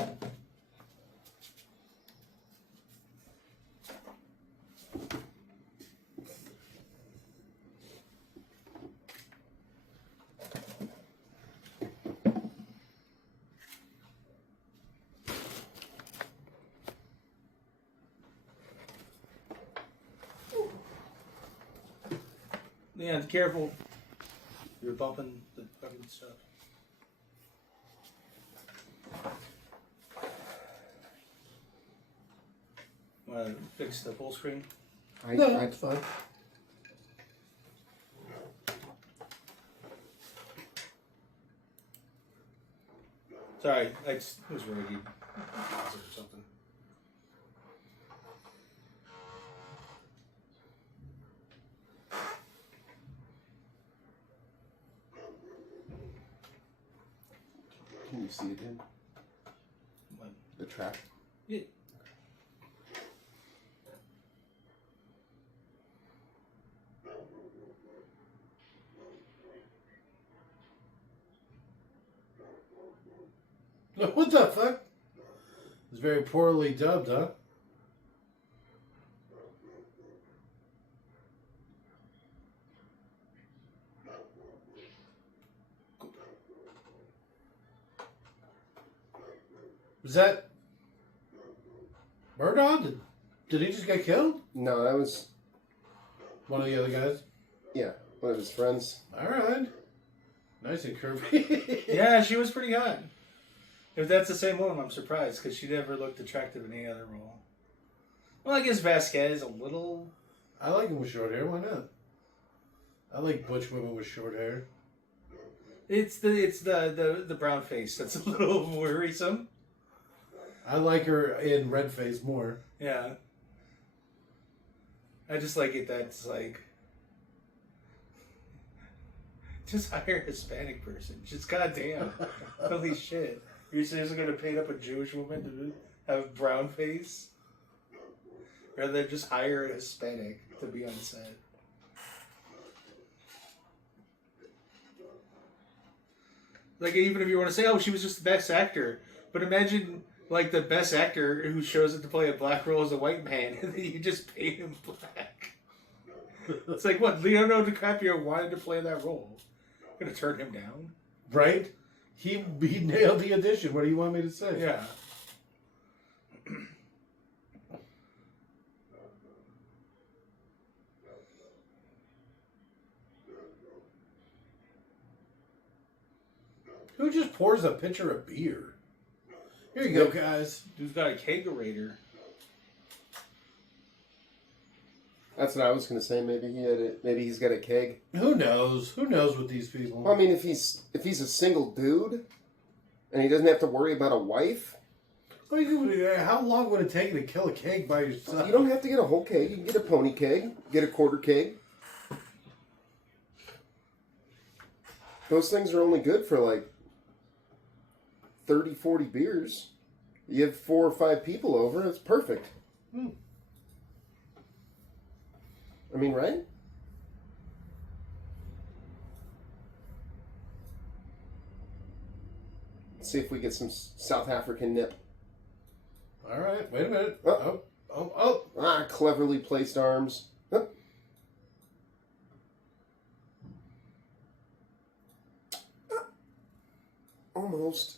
Yeah, careful. You're bumping the fucking stuff. Want to fix the full screen? No, it's fine. Sorry, I just was worried you'd pause it or something. Can you see it in What? the track? Yeah. What the fuck? It's very poorly dubbed, huh? Was that Murdoch? Did he just get killed? No, that was, One of the other guys? yeah, one of his friends. Alright. Nice and curvy. Yeah, she was pretty hot. If that's the same woman, I'm surprised because she never looked attractive in any other role. Well, I guess Vasquez a little. I like him with short hair, why not? I like butch women with short hair. It's the brown face that's a little worrisome. I like her in red face more. Yeah. I just like it that's like just hire a Hispanic person. Just goddamn. Holy shit. You're seriously gonna paint up a Jewish woman to have brown face? Rather than just hire a Hispanic to be on set. Like even if you want to say, oh, she was just the best actor, but imagine like the best actor who shows up to play a black role as a white man, and then you just paint him black. It's like what Leonardo DiCaprio wanted to play that role. I'm gonna turn him down. Right? He nailed the audition. What do you want me to say? Yeah. Who just pours a pitcher of beer? Here you go, guys. Dude's got a kegerator. That's what I was going to say. Maybe he had it. Maybe he's got a keg. Who knows? Who knows with these people? Well, I mean, if he's a single dude and he doesn't have to worry about a wife, How long would it take you to kill a keg by yourself? you don't have to get a whole keg. You can get a pony keg, get a quarter keg. Those things are only good for like 30, 40 beers. You have 4 or 5 people over, it's perfect. I mean, right? Let's see if we get some South African nip. All right, wait a minute. Oh. Oh. Cleverly placed arms. Huh. Almost.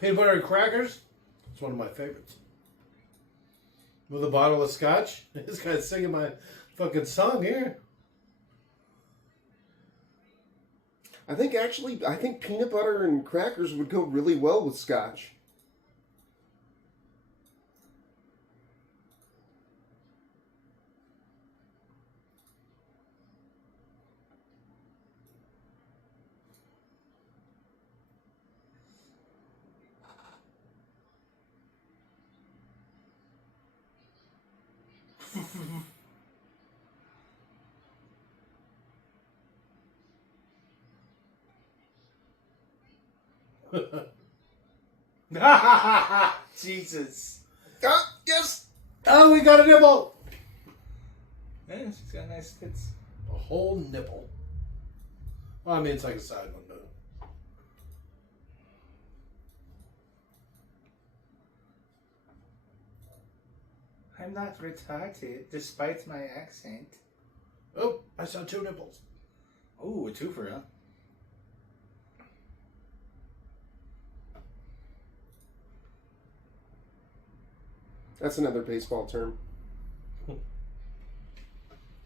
Peanut butter and crackers. It's one of my favorites. With a bottle of scotch. This guy's singing my fucking song here. I think peanut butter and crackers would go really well with scotch. Jesus. Ah, yes! Oh, we got a nibble. Yeah, she's got nice tits. A whole nipple. Well, I mean, it's like a side one, though. I'm not retarded, despite my accent. Oh, I saw 2 nipples. Ooh, a twofer, huh? That's another baseball term.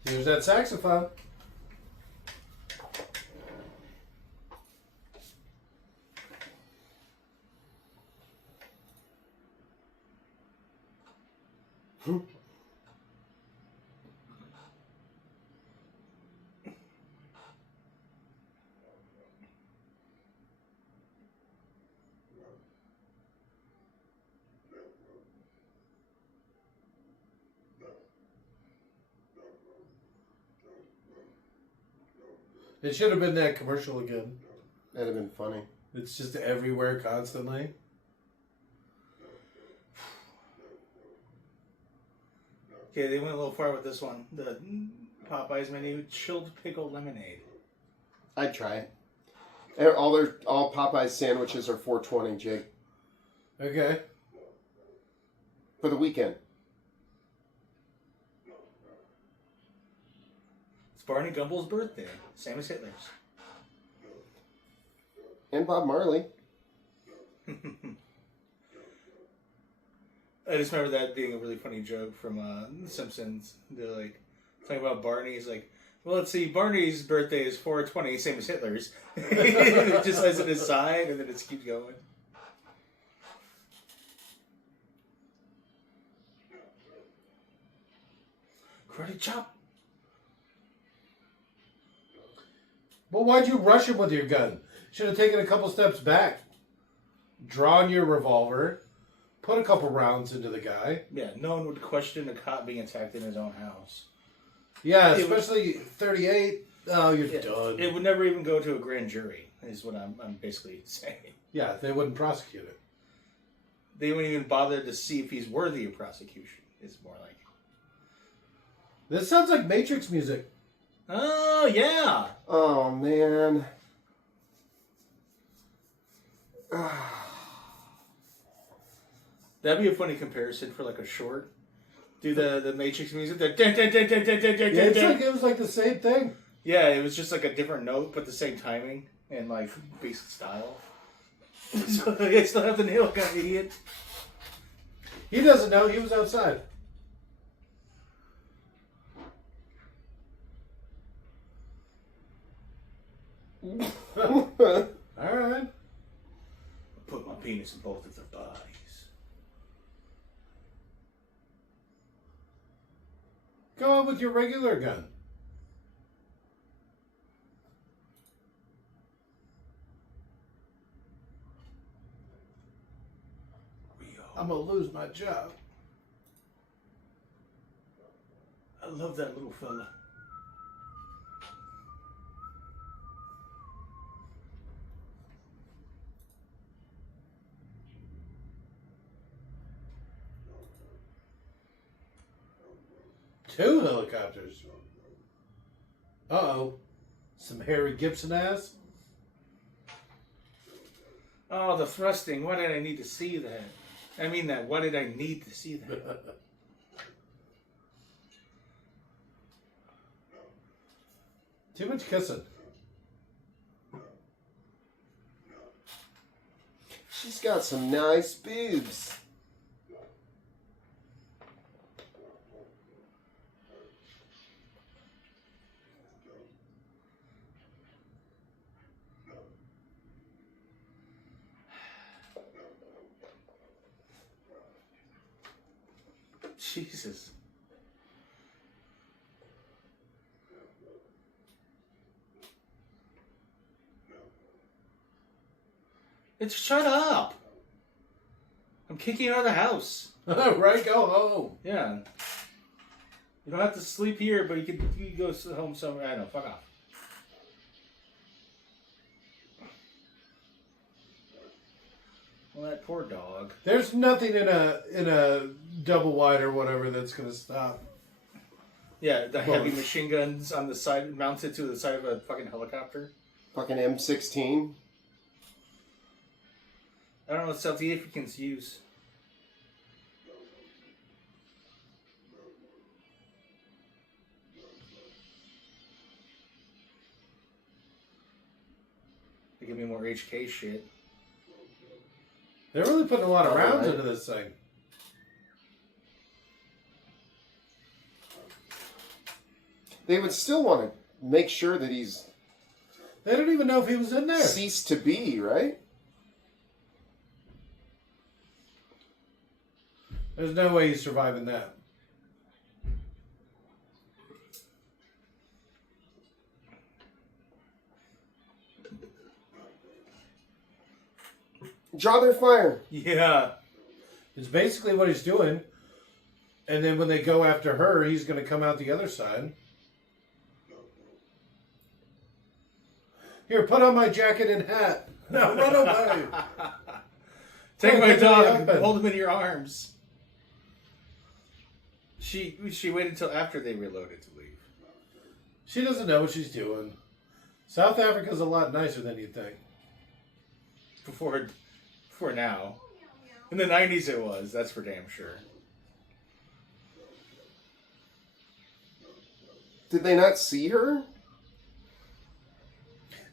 Here's that saxophone. It should have been that commercial again. That'd have been funny. It's just everywhere constantly. Okay, they went a little far with this one. The Popeyes menu, chilled pickle lemonade. I'd try it. All Popeyes sandwiches are $4.20, Jake. Okay. For the weekend. It's Barney Gumbel's birthday, same as Hitler's. And Bob Marley. I just remember that being a really funny joke from The Simpsons. They're like talking about Barney. He's like, well, let's see, Barney's birthday is 4/20, same as Hitler's. It just has an aside, and then it just keeps going. Karate chop. Well, why'd you rush him with your gun? Should have taken a couple steps back. Drawn your revolver. Put a couple rounds into the guy. Yeah, no one would question a cop being attacked in his own house. Yeah, It especially 38. Oh, you're Yeah, done. it would never even go to a grand jury, is what I'm basically saying. Yeah, they wouldn't prosecute it. They wouldn't even bother to see if he's worthy of prosecution, is more like. This sounds like Matrix music. Oh, yeah! Oh, man. That'd be a funny comparison for like a short. Do the Matrix music. The It was like the same thing. yeah, it was just like a different note, but the same timing and like basic style. So I still have the nail gun, idiot. He doesn't know. He was outside. All right. Put my penis in both of their bodies. Go on with your regular gun. I'm gonna lose my job. love that little fella. Two helicopters. Uh-oh. Some Harry Gibson ass. Oh, the thrusting. Why did I need to see that? I mean that. Why did I need to see that? Too much kissing. She's got some nice boobs. Jesus. It's shut up. I'm kicking you out of the house. Right, go home. Yeah. You don't have to sleep here, but you can go home somewhere. I know. Fuck off. Well, that poor dog. There's nothing in a double wide or whatever that's gonna stop. Yeah, the heavy machine guns on the side, mounted to the side of a fucking helicopter. Fucking M16. I don't know what South Africans use. They give me more HK shit. They're really putting a lot of rounds Right. into this thing. They would still want to make sure that he's They don't even know if he was in there. ceased to be, right? There's no way he's surviving that. Draw their fire. Yeah. It's basically what he's doing. And then when they go after her, he's going to come out the other side. Here, put on my jacket and hat. No, run away. Take Oh, my get to the dog, oven. hold him in your arms. She waited until after they reloaded to leave. She doesn't know what she's doing. South Africa's a lot nicer than you think. Before now. In the 90s it was, that's for damn sure. Did they not see her?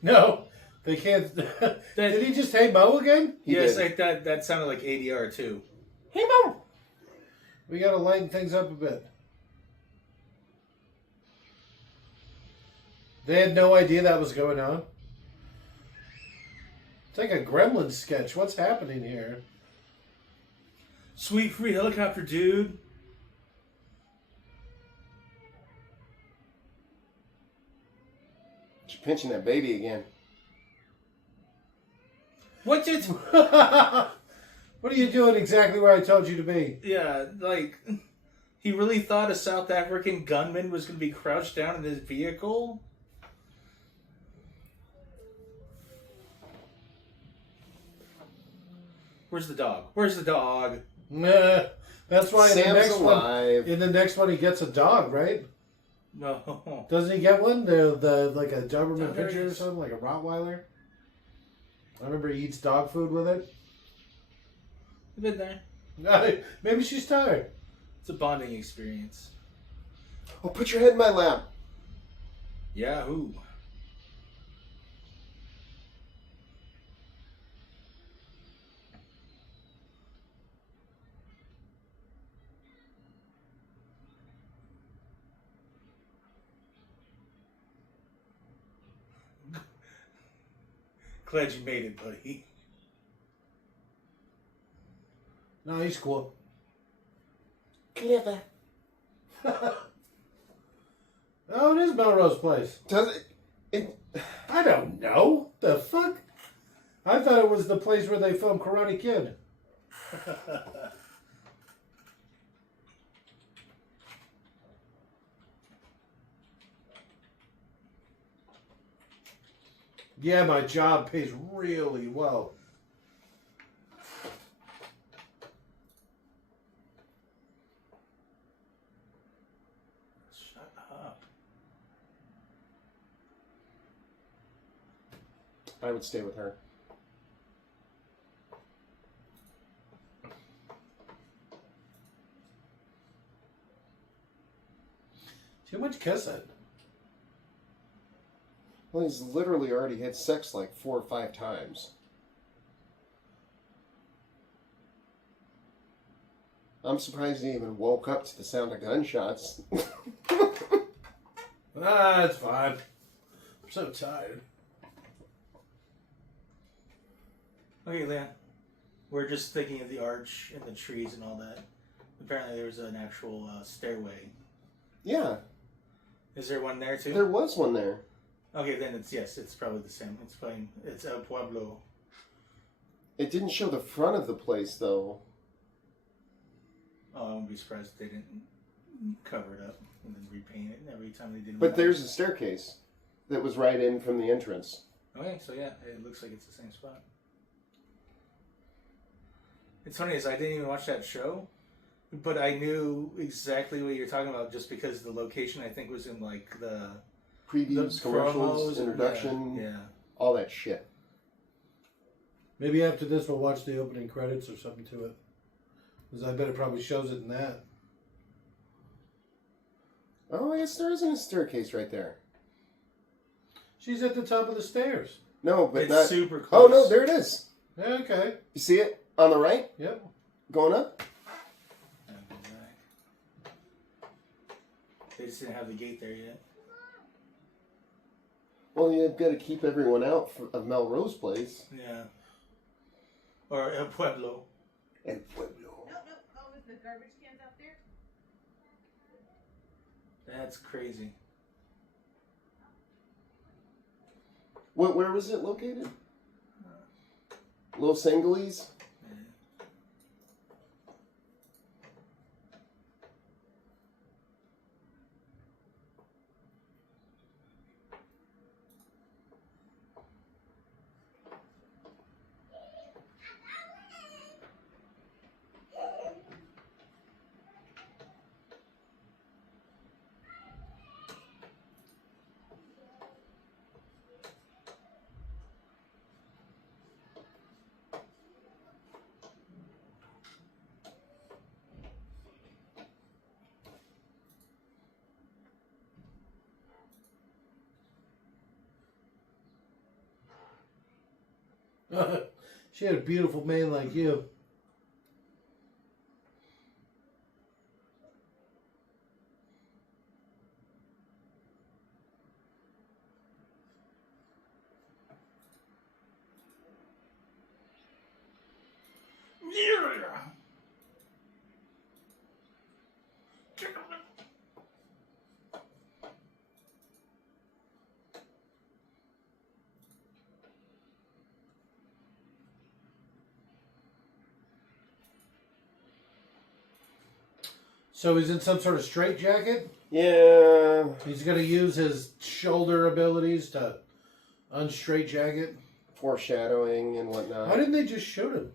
No, they can't. Did he just hey Mo again? He Yes, did. like that sounded like ADR too. Hey, Mom! We got to lighten things up a bit. They had no idea that was going on. It's like a Gremlins sketch. What's happening here? Sweet free helicopter, dude. She's pinching that baby again. What did... What are you doing exactly where I told you to be? Yeah, like... He really thought a South African gunman was going to be crouched down in his vehicle? Where's the dog? Where's the dog? Nah, that's why in the Sam's next alive. one. In the next one, he gets a dog, right? No. Doesn't he get one? The like a Doberman Oh, there it Pinscher or is. something, like a Rottweiler. I remember he eats dog food with it. You've been there. Maybe she's tired. It's a bonding experience. Oh, put your head in my lap. Yahoo. Glad you made it, buddy. No, he's cool. Clever. Oh, it is Melrose Place. Does it? I don't know. The fuck? I thought it was the place where they filmed Karate Kid. Yeah, my job pays really well. Shut up. I would stay with her. Too much kissing. Well, he's literally already had sex like 4 or 5 times. I'm surprised he even woke up to the sound of gunshots. Ah, it's fine. I'm so tired. Okay, Leon. We're just thinking of the arch and the trees and all that. Apparently, there was an actual stairway. Yeah, Is there one there too? there was one there. Okay, then it's probably the same. It's El Pueblo. It didn't show the front of the place, though. Oh, I wouldn't be surprised if they didn't cover it up and then repaint it every time they did. But there's a staircase that was right in from the entrance. Okay, so yeah, it looks like it's the same spot. It's funny is I didn't even watch that show, but I knew exactly what you're talking about just because the location I think was in like the Previews, commercials, promos, introduction, yeah. all that shit. Maybe after this we'll watch the opening credits or something to it. Because I bet it probably shows it in that. Oh, I guess there isn't a staircase right there. She's at the top of the stairs. No, but It's not. super close. Oh no, there it is. Yeah, okay. You see it on the right, Yep. going up. They just didn't have the gate there yet. Well, you've got to keep everyone out of Melrose Place. Yeah. Or El Pueblo. El Pueblo. No. Oh, is the garbage cans out there? That's crazy. Where was it located? Los Angeles? She had a beautiful man like you. So he's in some sort of straitjacket? Yeah. He's going to use his shoulder abilities to unstraitjacket? Foreshadowing and whatnot. Why didn't they just shoot him?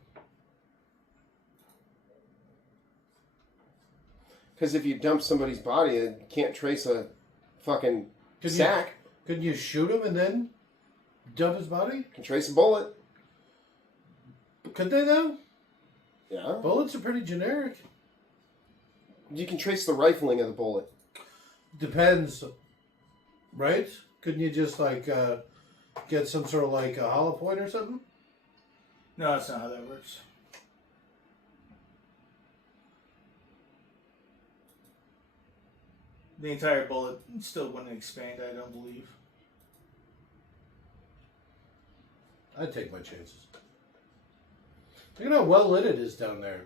Because if you dump somebody's body, you can't trace a fucking sack. Couldn't you shoot him and then dump his body? You can trace a bullet. Could they though? Yeah. Bullets are pretty generic. You can trace the rifling of the bullet. Depends, right? Couldn't you just like get some sort of like a hollow point or something? No, that's not how that works. The entire bullet still wouldn't expand, I don't believe. I'd take my chances. Look at how well lit it is down there.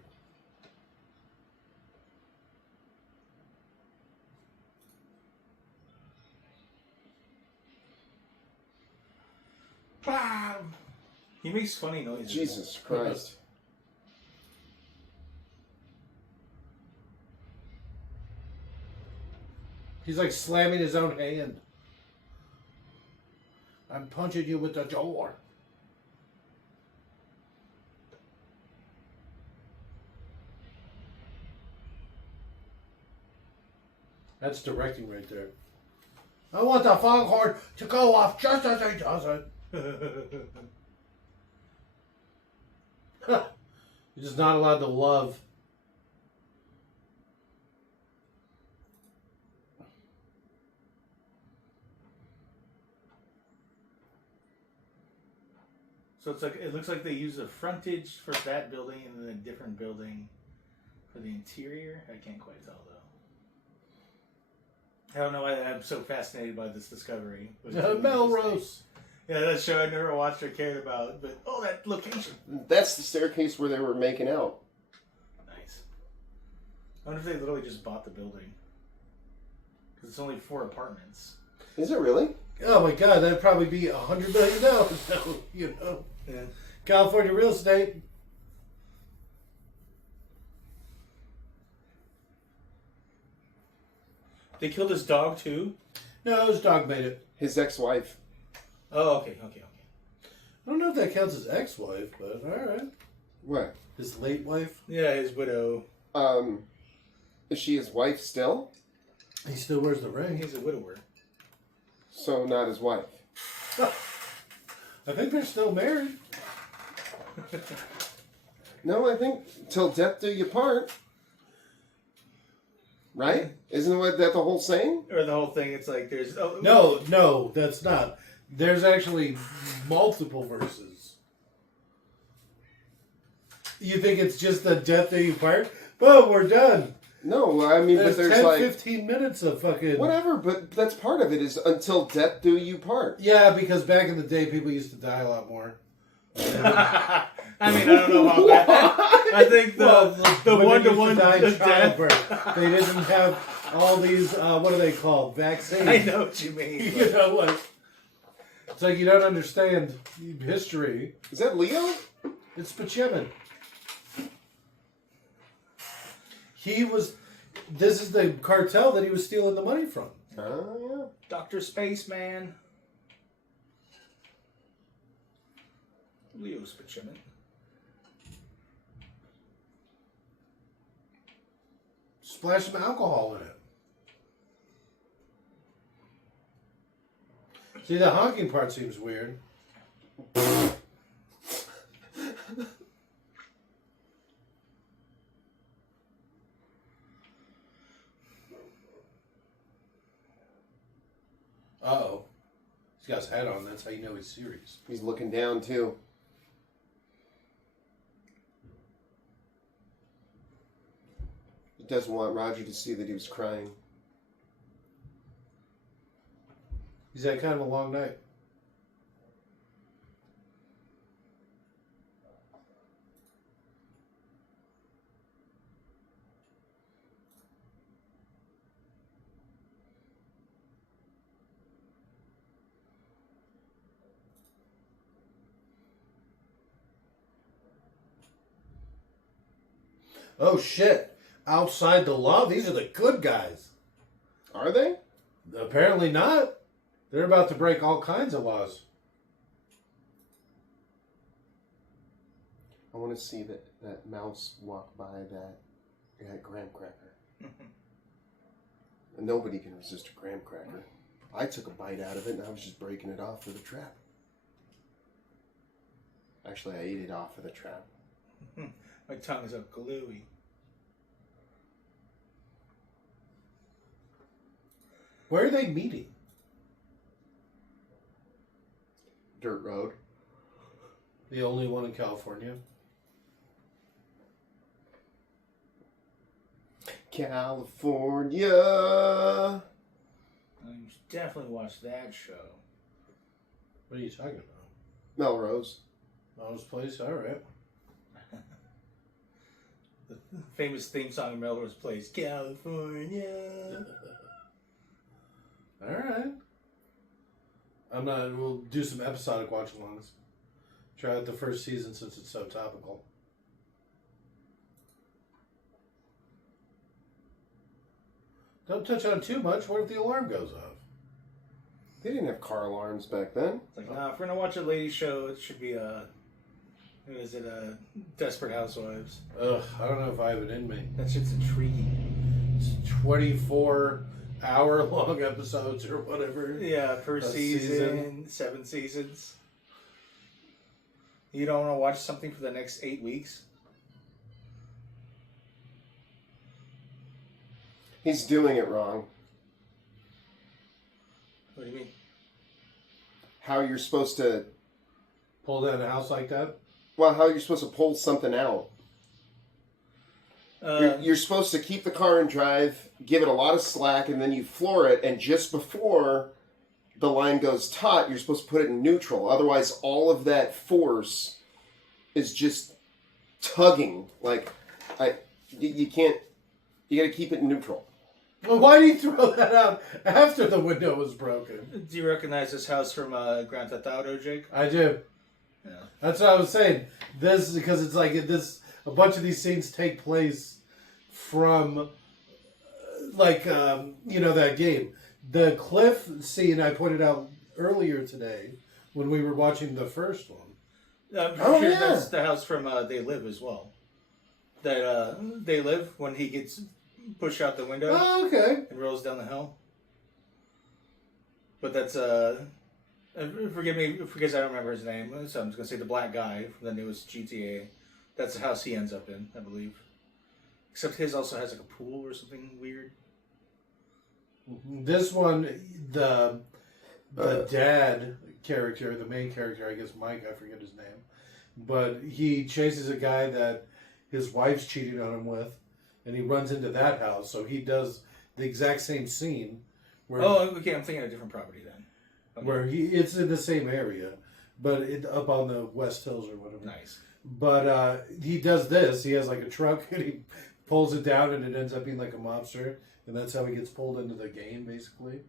Bam! He makes funny noises. Jesus Christ. He's like slamming his own hand. I'm punching you with the door. That's directing right there. I want the foghorn to go off just as he does it. You're just not allowed to love. So it's like it looks like they use a frontage for that building and then a different building for the interior. I can't quite tell though. I don't know why I'm so fascinated by this discovery. Melrose. Yeah, that show I never watched or cared about, but that location. That's the staircase where they were making out. Nice. I wonder if they literally just bought the building. Because it's only 4 apartments. Is it really? Oh my God, that'd probably be $100 million now. You know, Yeah. California real estate. They killed his dog too? No, his dog made it. His ex-wife. Oh, okay. I don't know if that counts as ex-wife, but all right. What? His late wife. Yeah, his widow. Is she his wife still? He still wears the ring. He's a widower. So not his wife. I think they're still married. No, I think till death do you part. Right? Isn't that the whole saying? Or the whole thing, it's like there's... Oh, No, that's not. There's actually multiple verses. You think it's just the death that you part? Boom, we're done. No, I mean, There's but there's 10, like 15 minutes of fucking... whatever, but that's part of it is until death do you part. Yeah, because back in the day, people used to die a lot more. I mean, I don't know about that. I think the women one-to-one used to die in death... childbirth. They didn't have all these, what are they called? Vaccines. I know what you mean. You know, like... It's like you don't understand history. Is that Leo? It's Spachemin. He was... This is the cartel that he was stealing the money from. Oh, yeah. Dr. Spaceman. Leo Spaceman. Splash some alcohol in it. See, the honking part seems weird. Uh-oh. He's got his hat on. That's how you know he's serious. He's looking down, too. He doesn't want Roger to see that he was crying. He's had kind of a long night. Oh shit. Outside the law, these are the good guys. Are they? Apparently not. They're about to break all kinds of laws. I want to see that mouse walk by that graham cracker. And nobody can resist a graham cracker. I took a bite out of it and I was just breaking it off for the trap. Actually, I ate it off for the trap. My tongue's up gluey. Where are they meeting? Dirt road. The only one in California. California. I should definitely watch that show. What are you talking about? Melrose. Melrose Place? All right. The famous theme song of Melrose Place, California. All right. We'll do some episodic watch-alongs. Try out the first season since it's so topical. Don't touch on too much. What if the alarm goes off? They didn't have car alarms back then. It's like, nah, if we're gonna watch a lady show, it should be Desperate Housewives. Ugh, I don't know if I have it in me. That shit's intriguing. It's 24-hour-long episodes or whatever. Yeah, per season, 7 seasons. You don't want to watch something for the next 8 weeks? He's doing it wrong. What do you mean? How you're supposed to... Pull down a house like that? Well, how you're supposed to pull something out. You're supposed to keep the car in drive, give it a lot of slack, and then you floor it, and just before the line goes taut, you're supposed to put it in neutral. Otherwise, all of that force is just tugging. Like, you can't... You gotta keep it in neutral. Well, why do you throw that out after the window was broken? Do you recognize this house from Grand Theft Auto, Jake? I do. Yeah. That's what I was saying. This, because it's like this, a bunch of these scenes take place from, that game. The cliff scene I pointed out earlier today when we were watching the first one. I'm Oh, sure yeah. that's the house from They Live as well. That They Live, when he gets pushed out the window Oh, okay. and rolls down the hill. But that's, forgive me because I don't remember his name, so I'm just going to say the black guy from the newest GTA. That's the house he ends up in, I believe. Except his also has like a pool or something weird. This one, the dad character, the main character, I guess Mike, I forget his name, but he chases a guy that his wife's cheating on him with, and he runs into that house. So he does the exact same scene. Where, Okay, I'm thinking of a different property then. Okay. where it's in the same area, but up on the West Hills or whatever. Nice. But he does this. He has like a truck, and he pulls it down, and it ends up being like a mobster, and that's how he gets pulled into the game, basically.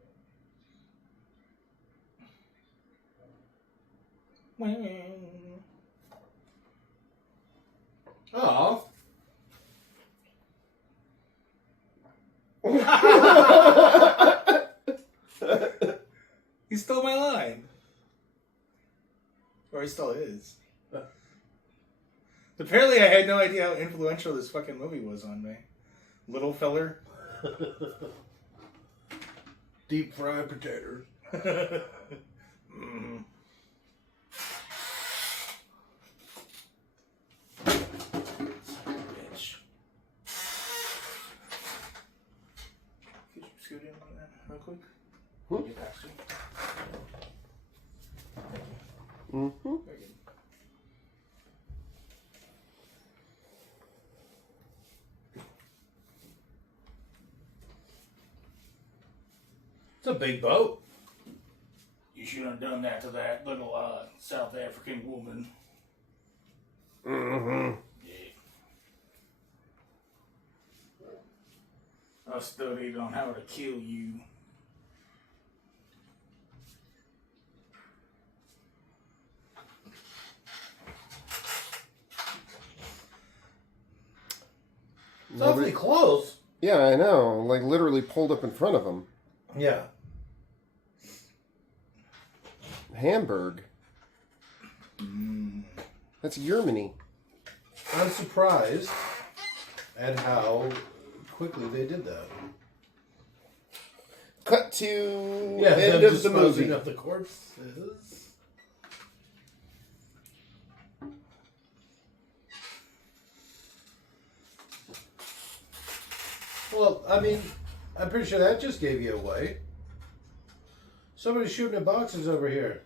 Oh. He stole my line. Or he still is. Apparently I had no idea how influential this fucking movie was on me. Little feller. Deep fried potatoes. Mm. Bitch. Could you scoot in on that real quick? Get past you. Mm-hmm. Very good. It's a big boat. You should have done that to that little South African woman. Mm-hmm. Yeah. I studied on how to kill you. It's awfully close. Yeah, I know. Like, literally pulled up in front of him. Yeah. Hamburg. That's Germany. I'm surprised at how quickly they did that. Cut to Yeah, end them of the disposing movie. of the corpses. Well, I mean, I'm pretty sure that just gave you away. Somebody's shooting at boxers over here.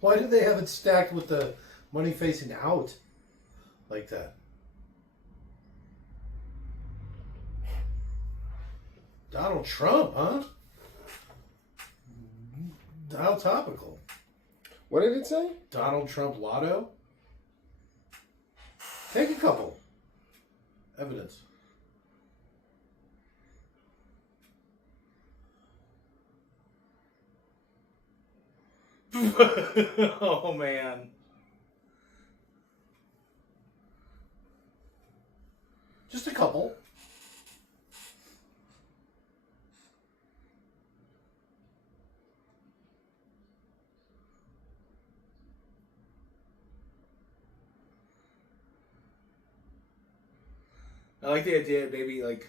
Why do they have it stacked with the money facing out like that? Donald Trump, huh? How topical. What did it say? Donald Trump lotto. Take a couple. Evidence. Oh man. Just a couple. I like the idea, maybe like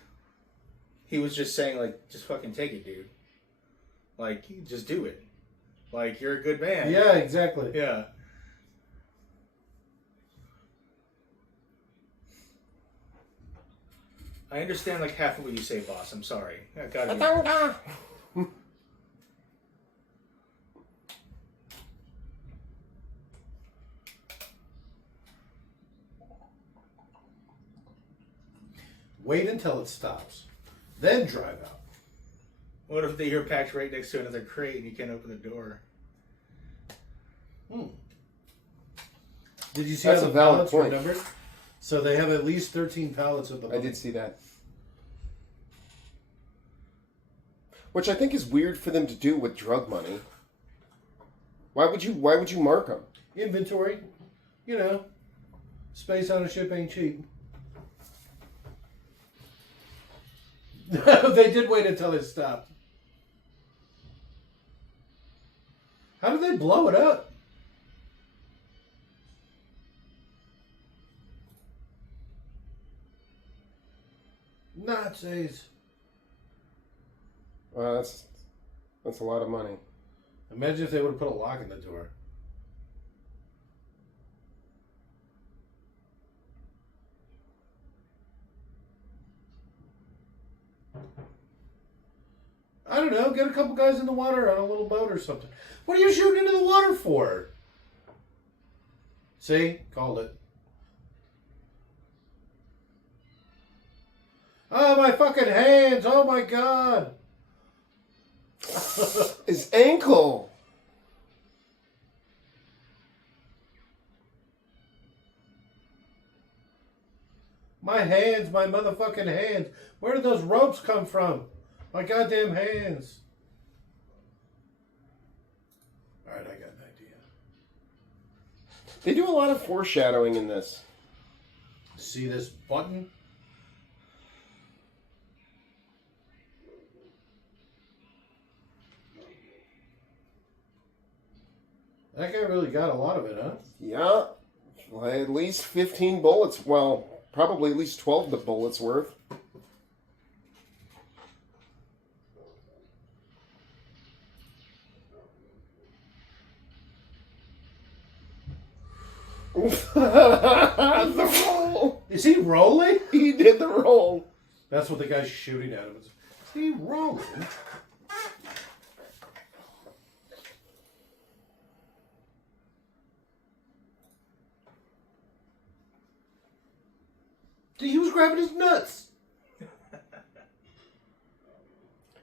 he was just saying, like, just fucking take it, dude. Like, just do it. Like, you're a good man. Yeah, exactly. Yeah. I understand like half of what you say, boss. I'm sorry. I gotta be... Wait until it stops. Then drive out. What if you're packed right next to another crate and you can't open the door? Did you see That's how a the valid pallets were point. numbered? So they have at least 13 pallets at the I moment. did see that. Which I think is weird for them to do with drug money. Why would you mark them? Inventory. You know, space on a ship ain't cheap. They did wait until it stopped. How did they blow it up? Nazis. Well, that's a lot of money. Imagine if they would have put a lock in the door. I don't know, get a couple guys in the water on a little boat or something. What are you shooting into the water for? See? Called it. Oh, my fucking hands! Oh my god! His ankle. My hands, my motherfucking hands. Where did those ropes come from? My goddamn hands. Alright, I got an idea. They do a lot of foreshadowing in this. See this button? That guy really got a lot of it, huh? Yeah. Well, at least 15 bullets. Well, probably at least 12 the bullets worth. The roll. Is he rolling? He did the roll. That's what the guy's shooting at him. Is he rolling? He was grabbing his nuts.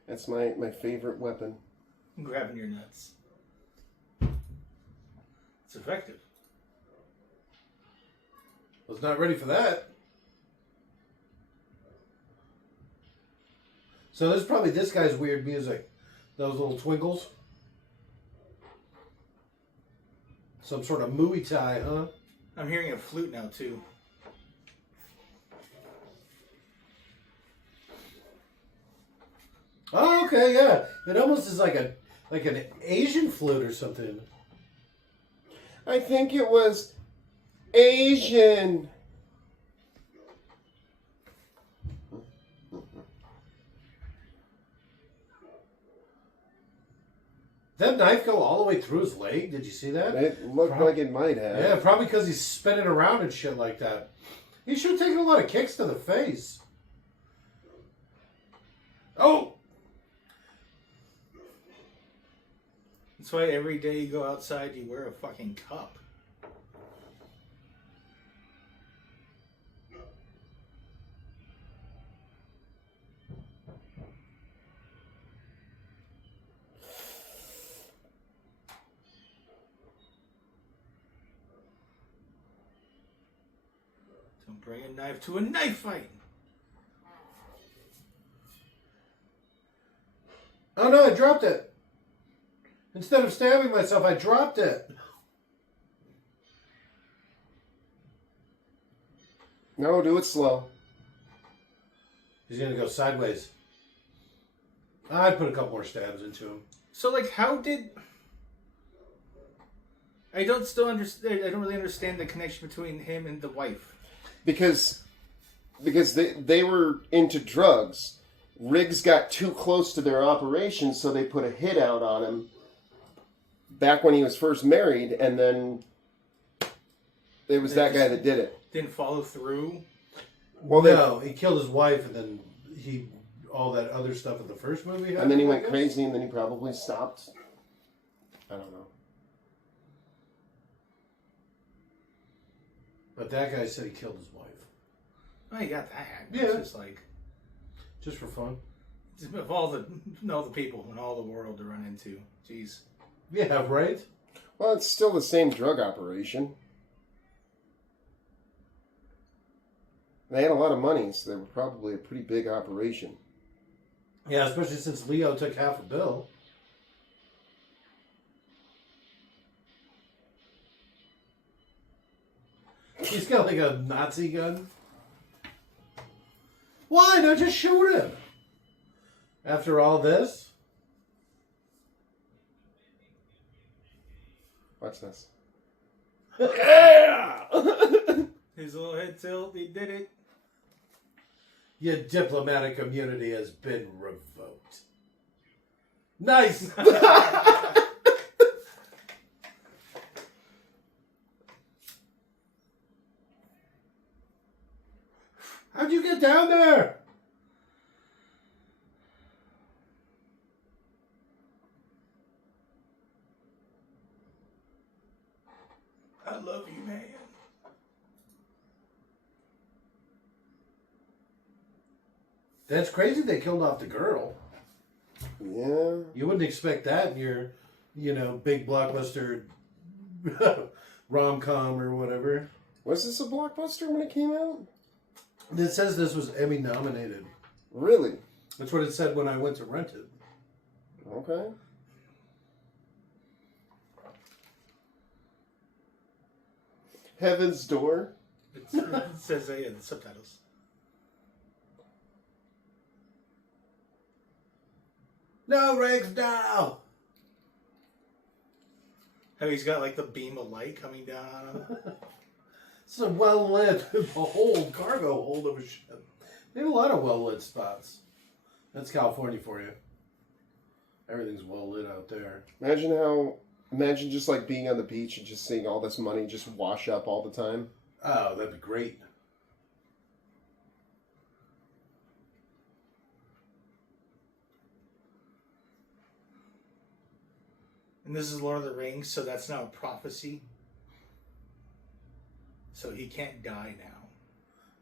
That's my favorite weapon. I'm grabbing your nuts. It's effective. Was not ready for that. So this is probably this guy's weird music. Those little twinkles. Some sort of Muay Thai, huh? I'm hearing a flute now too. Oh, okay, yeah. It almost is like an Asian flute or something. I think it was Asian. Did that knife go all the way through his leg? Did you see that? It looked like it might have. Yeah, probably because he's spinning around and shit like that. He should have taken a lot of kicks to the face. Oh! That's why every day you go outside, you wear a fucking cup. Don't bring a knife to a knife fight. Oh no, I dropped it. Instead of stabbing myself, I dropped it. No, do it slow. He's gonna go sideways. I'd put a couple more stabs into him. So, like, how did... I don't still understand. I don't really understand the connection between him and the wife. Because they were into drugs. Riggs got too close to their operation, so they put a hit out on him back when he was first married, and then it was that guy that did it. Didn't follow through. Well, No, he killed his wife, and then all that other stuff in the first movie. and then he happened, I went guess? crazy, and then he probably stopped. I don't know. But that guy said he killed his wife. Oh, you got that hack. Yeah. It's just like, Just for fun. of all the people in all the world to run into. Jeez. Yeah, right? Well, it's still the same drug operation. They had a lot of money, so they were probably a pretty big operation. Yeah, especially since Leo took half a bill. He's got like a Nazi gun. Why not just shoot him? After all this? Watch this. Yeah! His little head tilt, he did it. Your diplomatic immunity has been revoked. Nice! How'd you get down there? I love you, man. That's crazy they killed off the girl. Yeah. You wouldn't expect that in your, big blockbuster rom-com or whatever. Was this a blockbuster when it came out? It says this was Emmy nominated. Really? That's what it said when I went to rent it. Okay. Heaven's Door? It says that in the subtitles. No, Riggs, no! How he's got like the beam of light coming down on him. It's a well-lit cargo hold of a ship. They have a lot of well-lit spots. That's California for you. Everything's well-lit out there. Imagine just like being on the beach and just seeing all this money just wash up all the time. Oh, that'd be great. And this is Lord of the Rings, so that's now a prophecy. So he can't die now.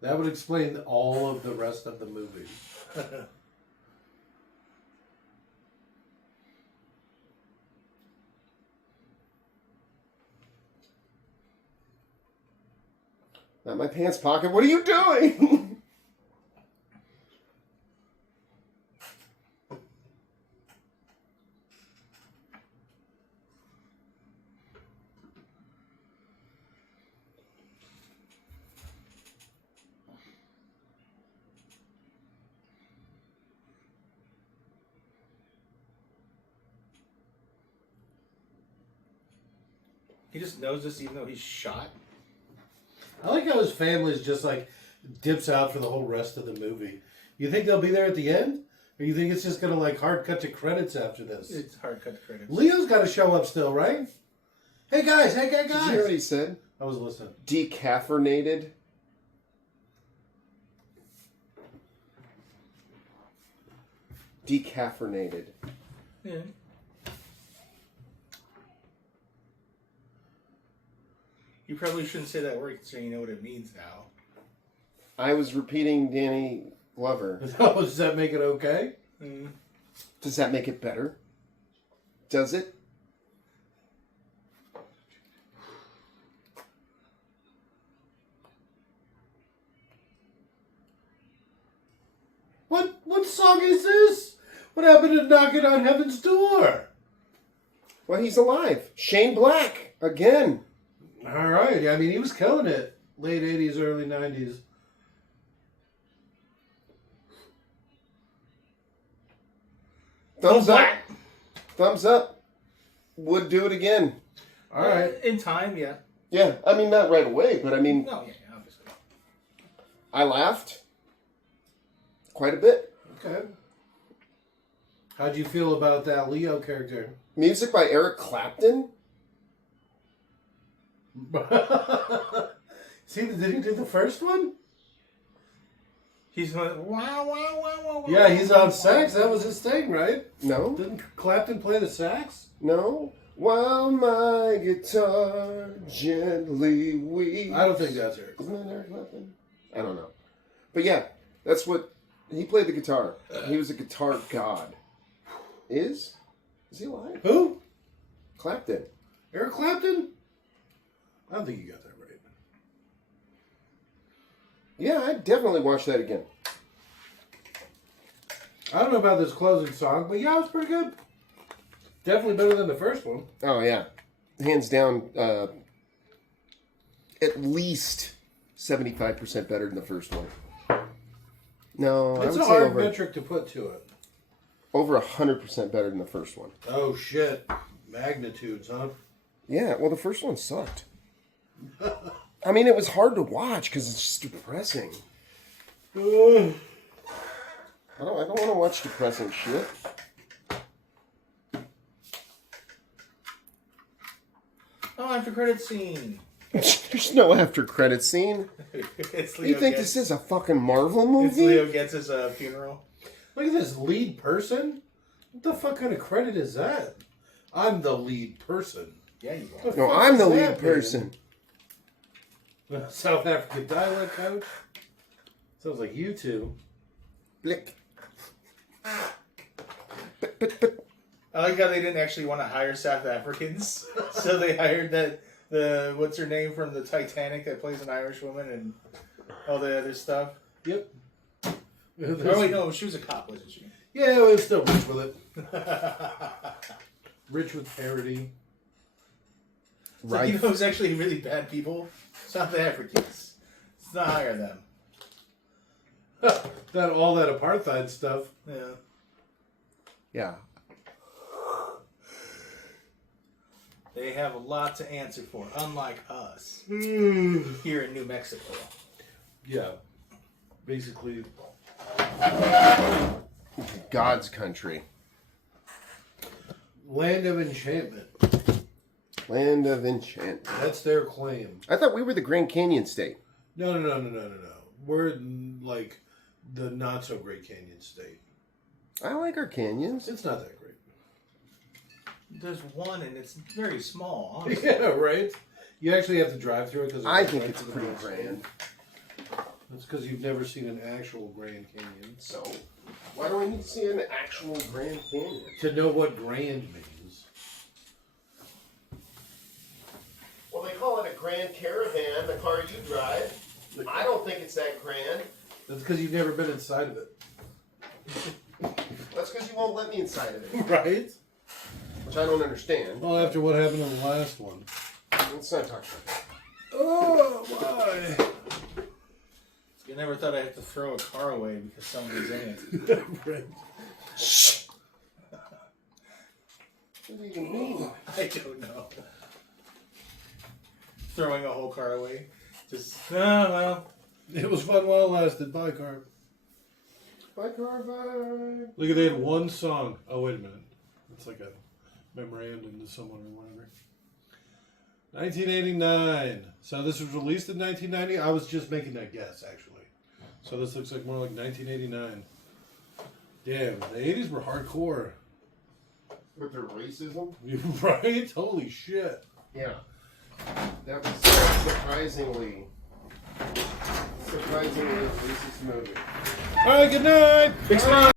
That would explain all of the rest of the movie. Not my pants pocket. What are you doing? He just knows this even though he's shot. I like how his family's just like dips out for the whole rest of the movie. You think they'll be there at the end? Or you think it's just gonna like hard cut to credits after this? It's hard cut credits. Leo's gotta show up still, right? Hey guys, Did you hear what he said? I was listening. Decaffeinated. Decaffeinated. Yeah. You probably shouldn't say that word so you know what it means now. I was repeating Danny Glover. Oh, does that make it okay? Mm. Does that make it better? Does it? What song is this? What happened to Knocking on Heaven's Door? Well, he's alive. Shane Black again. All right. I mean, he was killing it. Late 80s, early 90s. Thumbs up. Thumbs up. Would do it again. All right. In time, yeah. Yeah, I mean, not right away, but I mean, No, yeah, obviously. I laughed quite a bit. Okay. How'd you feel about that Leo character? Music by Eric Clapton. See, did he do the first one? He's going, wow, wow, wow, wow. Yeah, he's on sax. That was his thing, right? No, Didn't Clapton play the sax? no. While my guitar gently weeps. I don't think that's Eric. Isn't that Eric Clapton? I don't know. But yeah, that's what he played the guitar. He was a guitar god. Is he alive? Who? Clapton. Eric Clapton? I don't think you got that right. Yeah, I'd definitely watch that again. I don't know about this closing song, but yeah, it was pretty good. Definitely better than the first one. Oh yeah, hands down. At least 75% better than the first one. No, I It's would a say hard over metric to put to it. 100% better than the first one. Oh shit. Magnitudes, huh? Yeah, well, the first one sucked. I mean, it was hard to watch because it's just depressing. I don't want to watch depressing shit. Oh, after credit scene. There's no after credit scene. It's Leo You think Getz. this is a fucking Marvel It's movie? Leo Getz's funeral. Look at this lead person. What the fuck kind of credit is that? I'm the lead person. Yeah, you The are. No, fuck I'm is the that, lead man? person. South African dialect coach? Sounds like you two. Blick. I like how they didn't actually want to hire South Africans, so they hired the what's her name from the Titanic that plays an Irish woman and all the other stuff. Yep. Oh wait, no, she was a cop, wasn't she? Yeah, we're still rich with it. Rich with parody. It's like, you know, it's actually really bad people. South Africans. Let's not hire them. That all that apartheid stuff. Yeah. Yeah. They have a lot to answer for, unlike us here in New Mexico. Yeah. Basically. God's country. Land of Enchantment. Land of enchantment. That's their claim. I thought we were the Grand Canyon state. No. We're like the not so great Canyon State. I like our canyons. It's not that great. There's one, and it's very small, honestly. Yeah, right? You actually have to drive through it because I think it's pretty grand. That's because you've never seen an actual Grand Canyon. So, why do I need to see an actual Grand Canyon? To know what grand means. Well, they call it a Grand Caravan, the car you drive. I don't think it's that grand. That's because you've never been inside of it. That's because you won't let me inside of it, Right? which I don't understand. Well, after what happened in the last one. Let's not talk about that. Oh, why? I never thought I'd have to throw a car away because somebody's in it. Right. What do you even mean? I don't know. Throwing a whole car away. Just, oh, well. It was fun while it lasted. Bye, car. Bye, car, bye. Look at they had one song. Oh, wait a minute. It's like a memorandum to someone or whatever. 1989. So this was released in 1990. I was just making that guess, actually. So this looks like more like 1989. Damn, the 80s were hardcore. With their racism? Right? Holy shit. Yeah. That was surprisingly racist movie. All right, good night. Big smile.